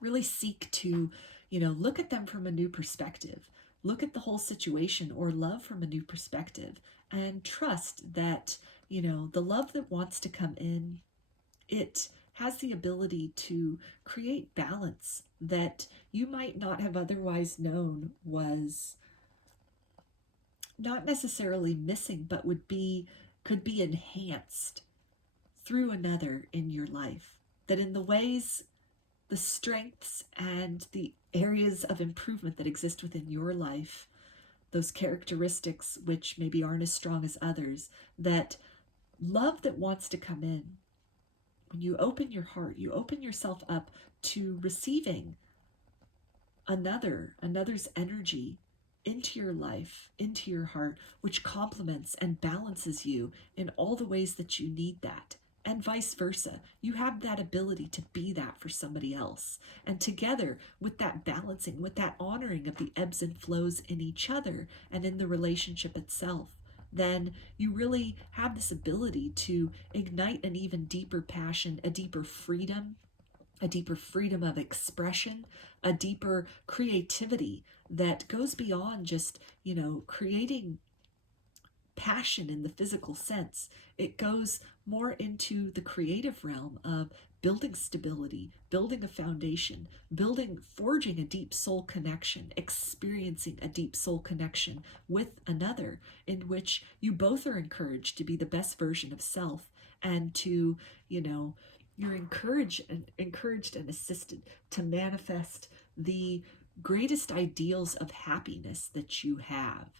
really seek to, look at them from a new perspective, look at the whole situation or love from a new perspective, and trust that, the love that wants to come in, it has the ability to create balance that you might not have otherwise known was not necessarily missing, but could be enhanced through another in your life. That in the ways, the strengths and the areas of improvement that exist within your life, those characteristics which maybe aren't as strong as others, that love that wants to come in, when you open your heart, you open yourself up to receiving another's energy into your life, into your heart, which complements and balances you in all the ways that you need that. and vice versa. You have that ability to be that for somebody else. And together with that balancing, with that honoring of the ebbs and flows in each other and in the relationship itself, then you really have this ability to ignite an even deeper passion, a deeper freedom of expression, a deeper creativity that goes beyond just, creating passion in the physical sense. It goes more into the creative realm of building stability, building a foundation, forging a deep soul connection, experiencing a deep soul connection with another, in which you both are encouraged to be the best version of self, and to, you're encouraged and assisted to manifest the greatest ideals of happiness that you have.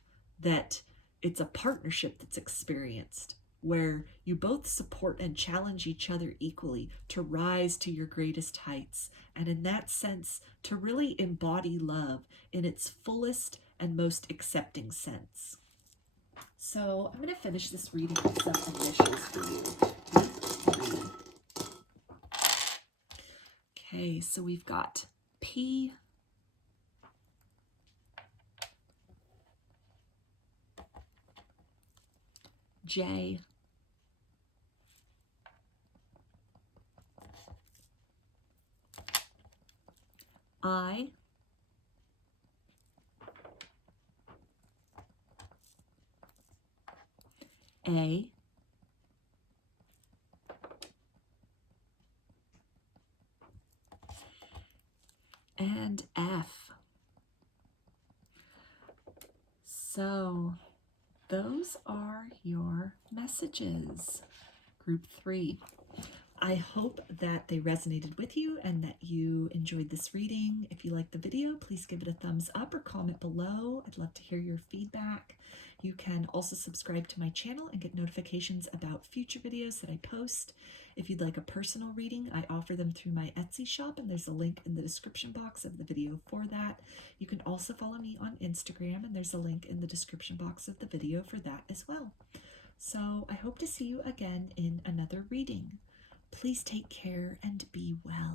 That it's a partnership that's experienced, where you both support and challenge each other equally to rise to your greatest heights, and in that sense, to really embody love in its fullest and most accepting sense. So I'm going to finish this reading with some initials for you. Okay, so we've got P, J, I, A, and F. So those are your messages, group 3. I hope that they resonated with you and that you enjoyed this reading. If you liked the video, please give it a thumbs up or comment below. I'd love to hear your feedback. You can also subscribe to my channel and get notifications about future videos that I post. If you'd like a personal reading, I offer them through my Etsy shop, and there's a link in the description box of the video for that. You can also follow me on Instagram, and there's a link in the description box of the video for that as well. So I hope to see you again in another reading. Please take care and be well.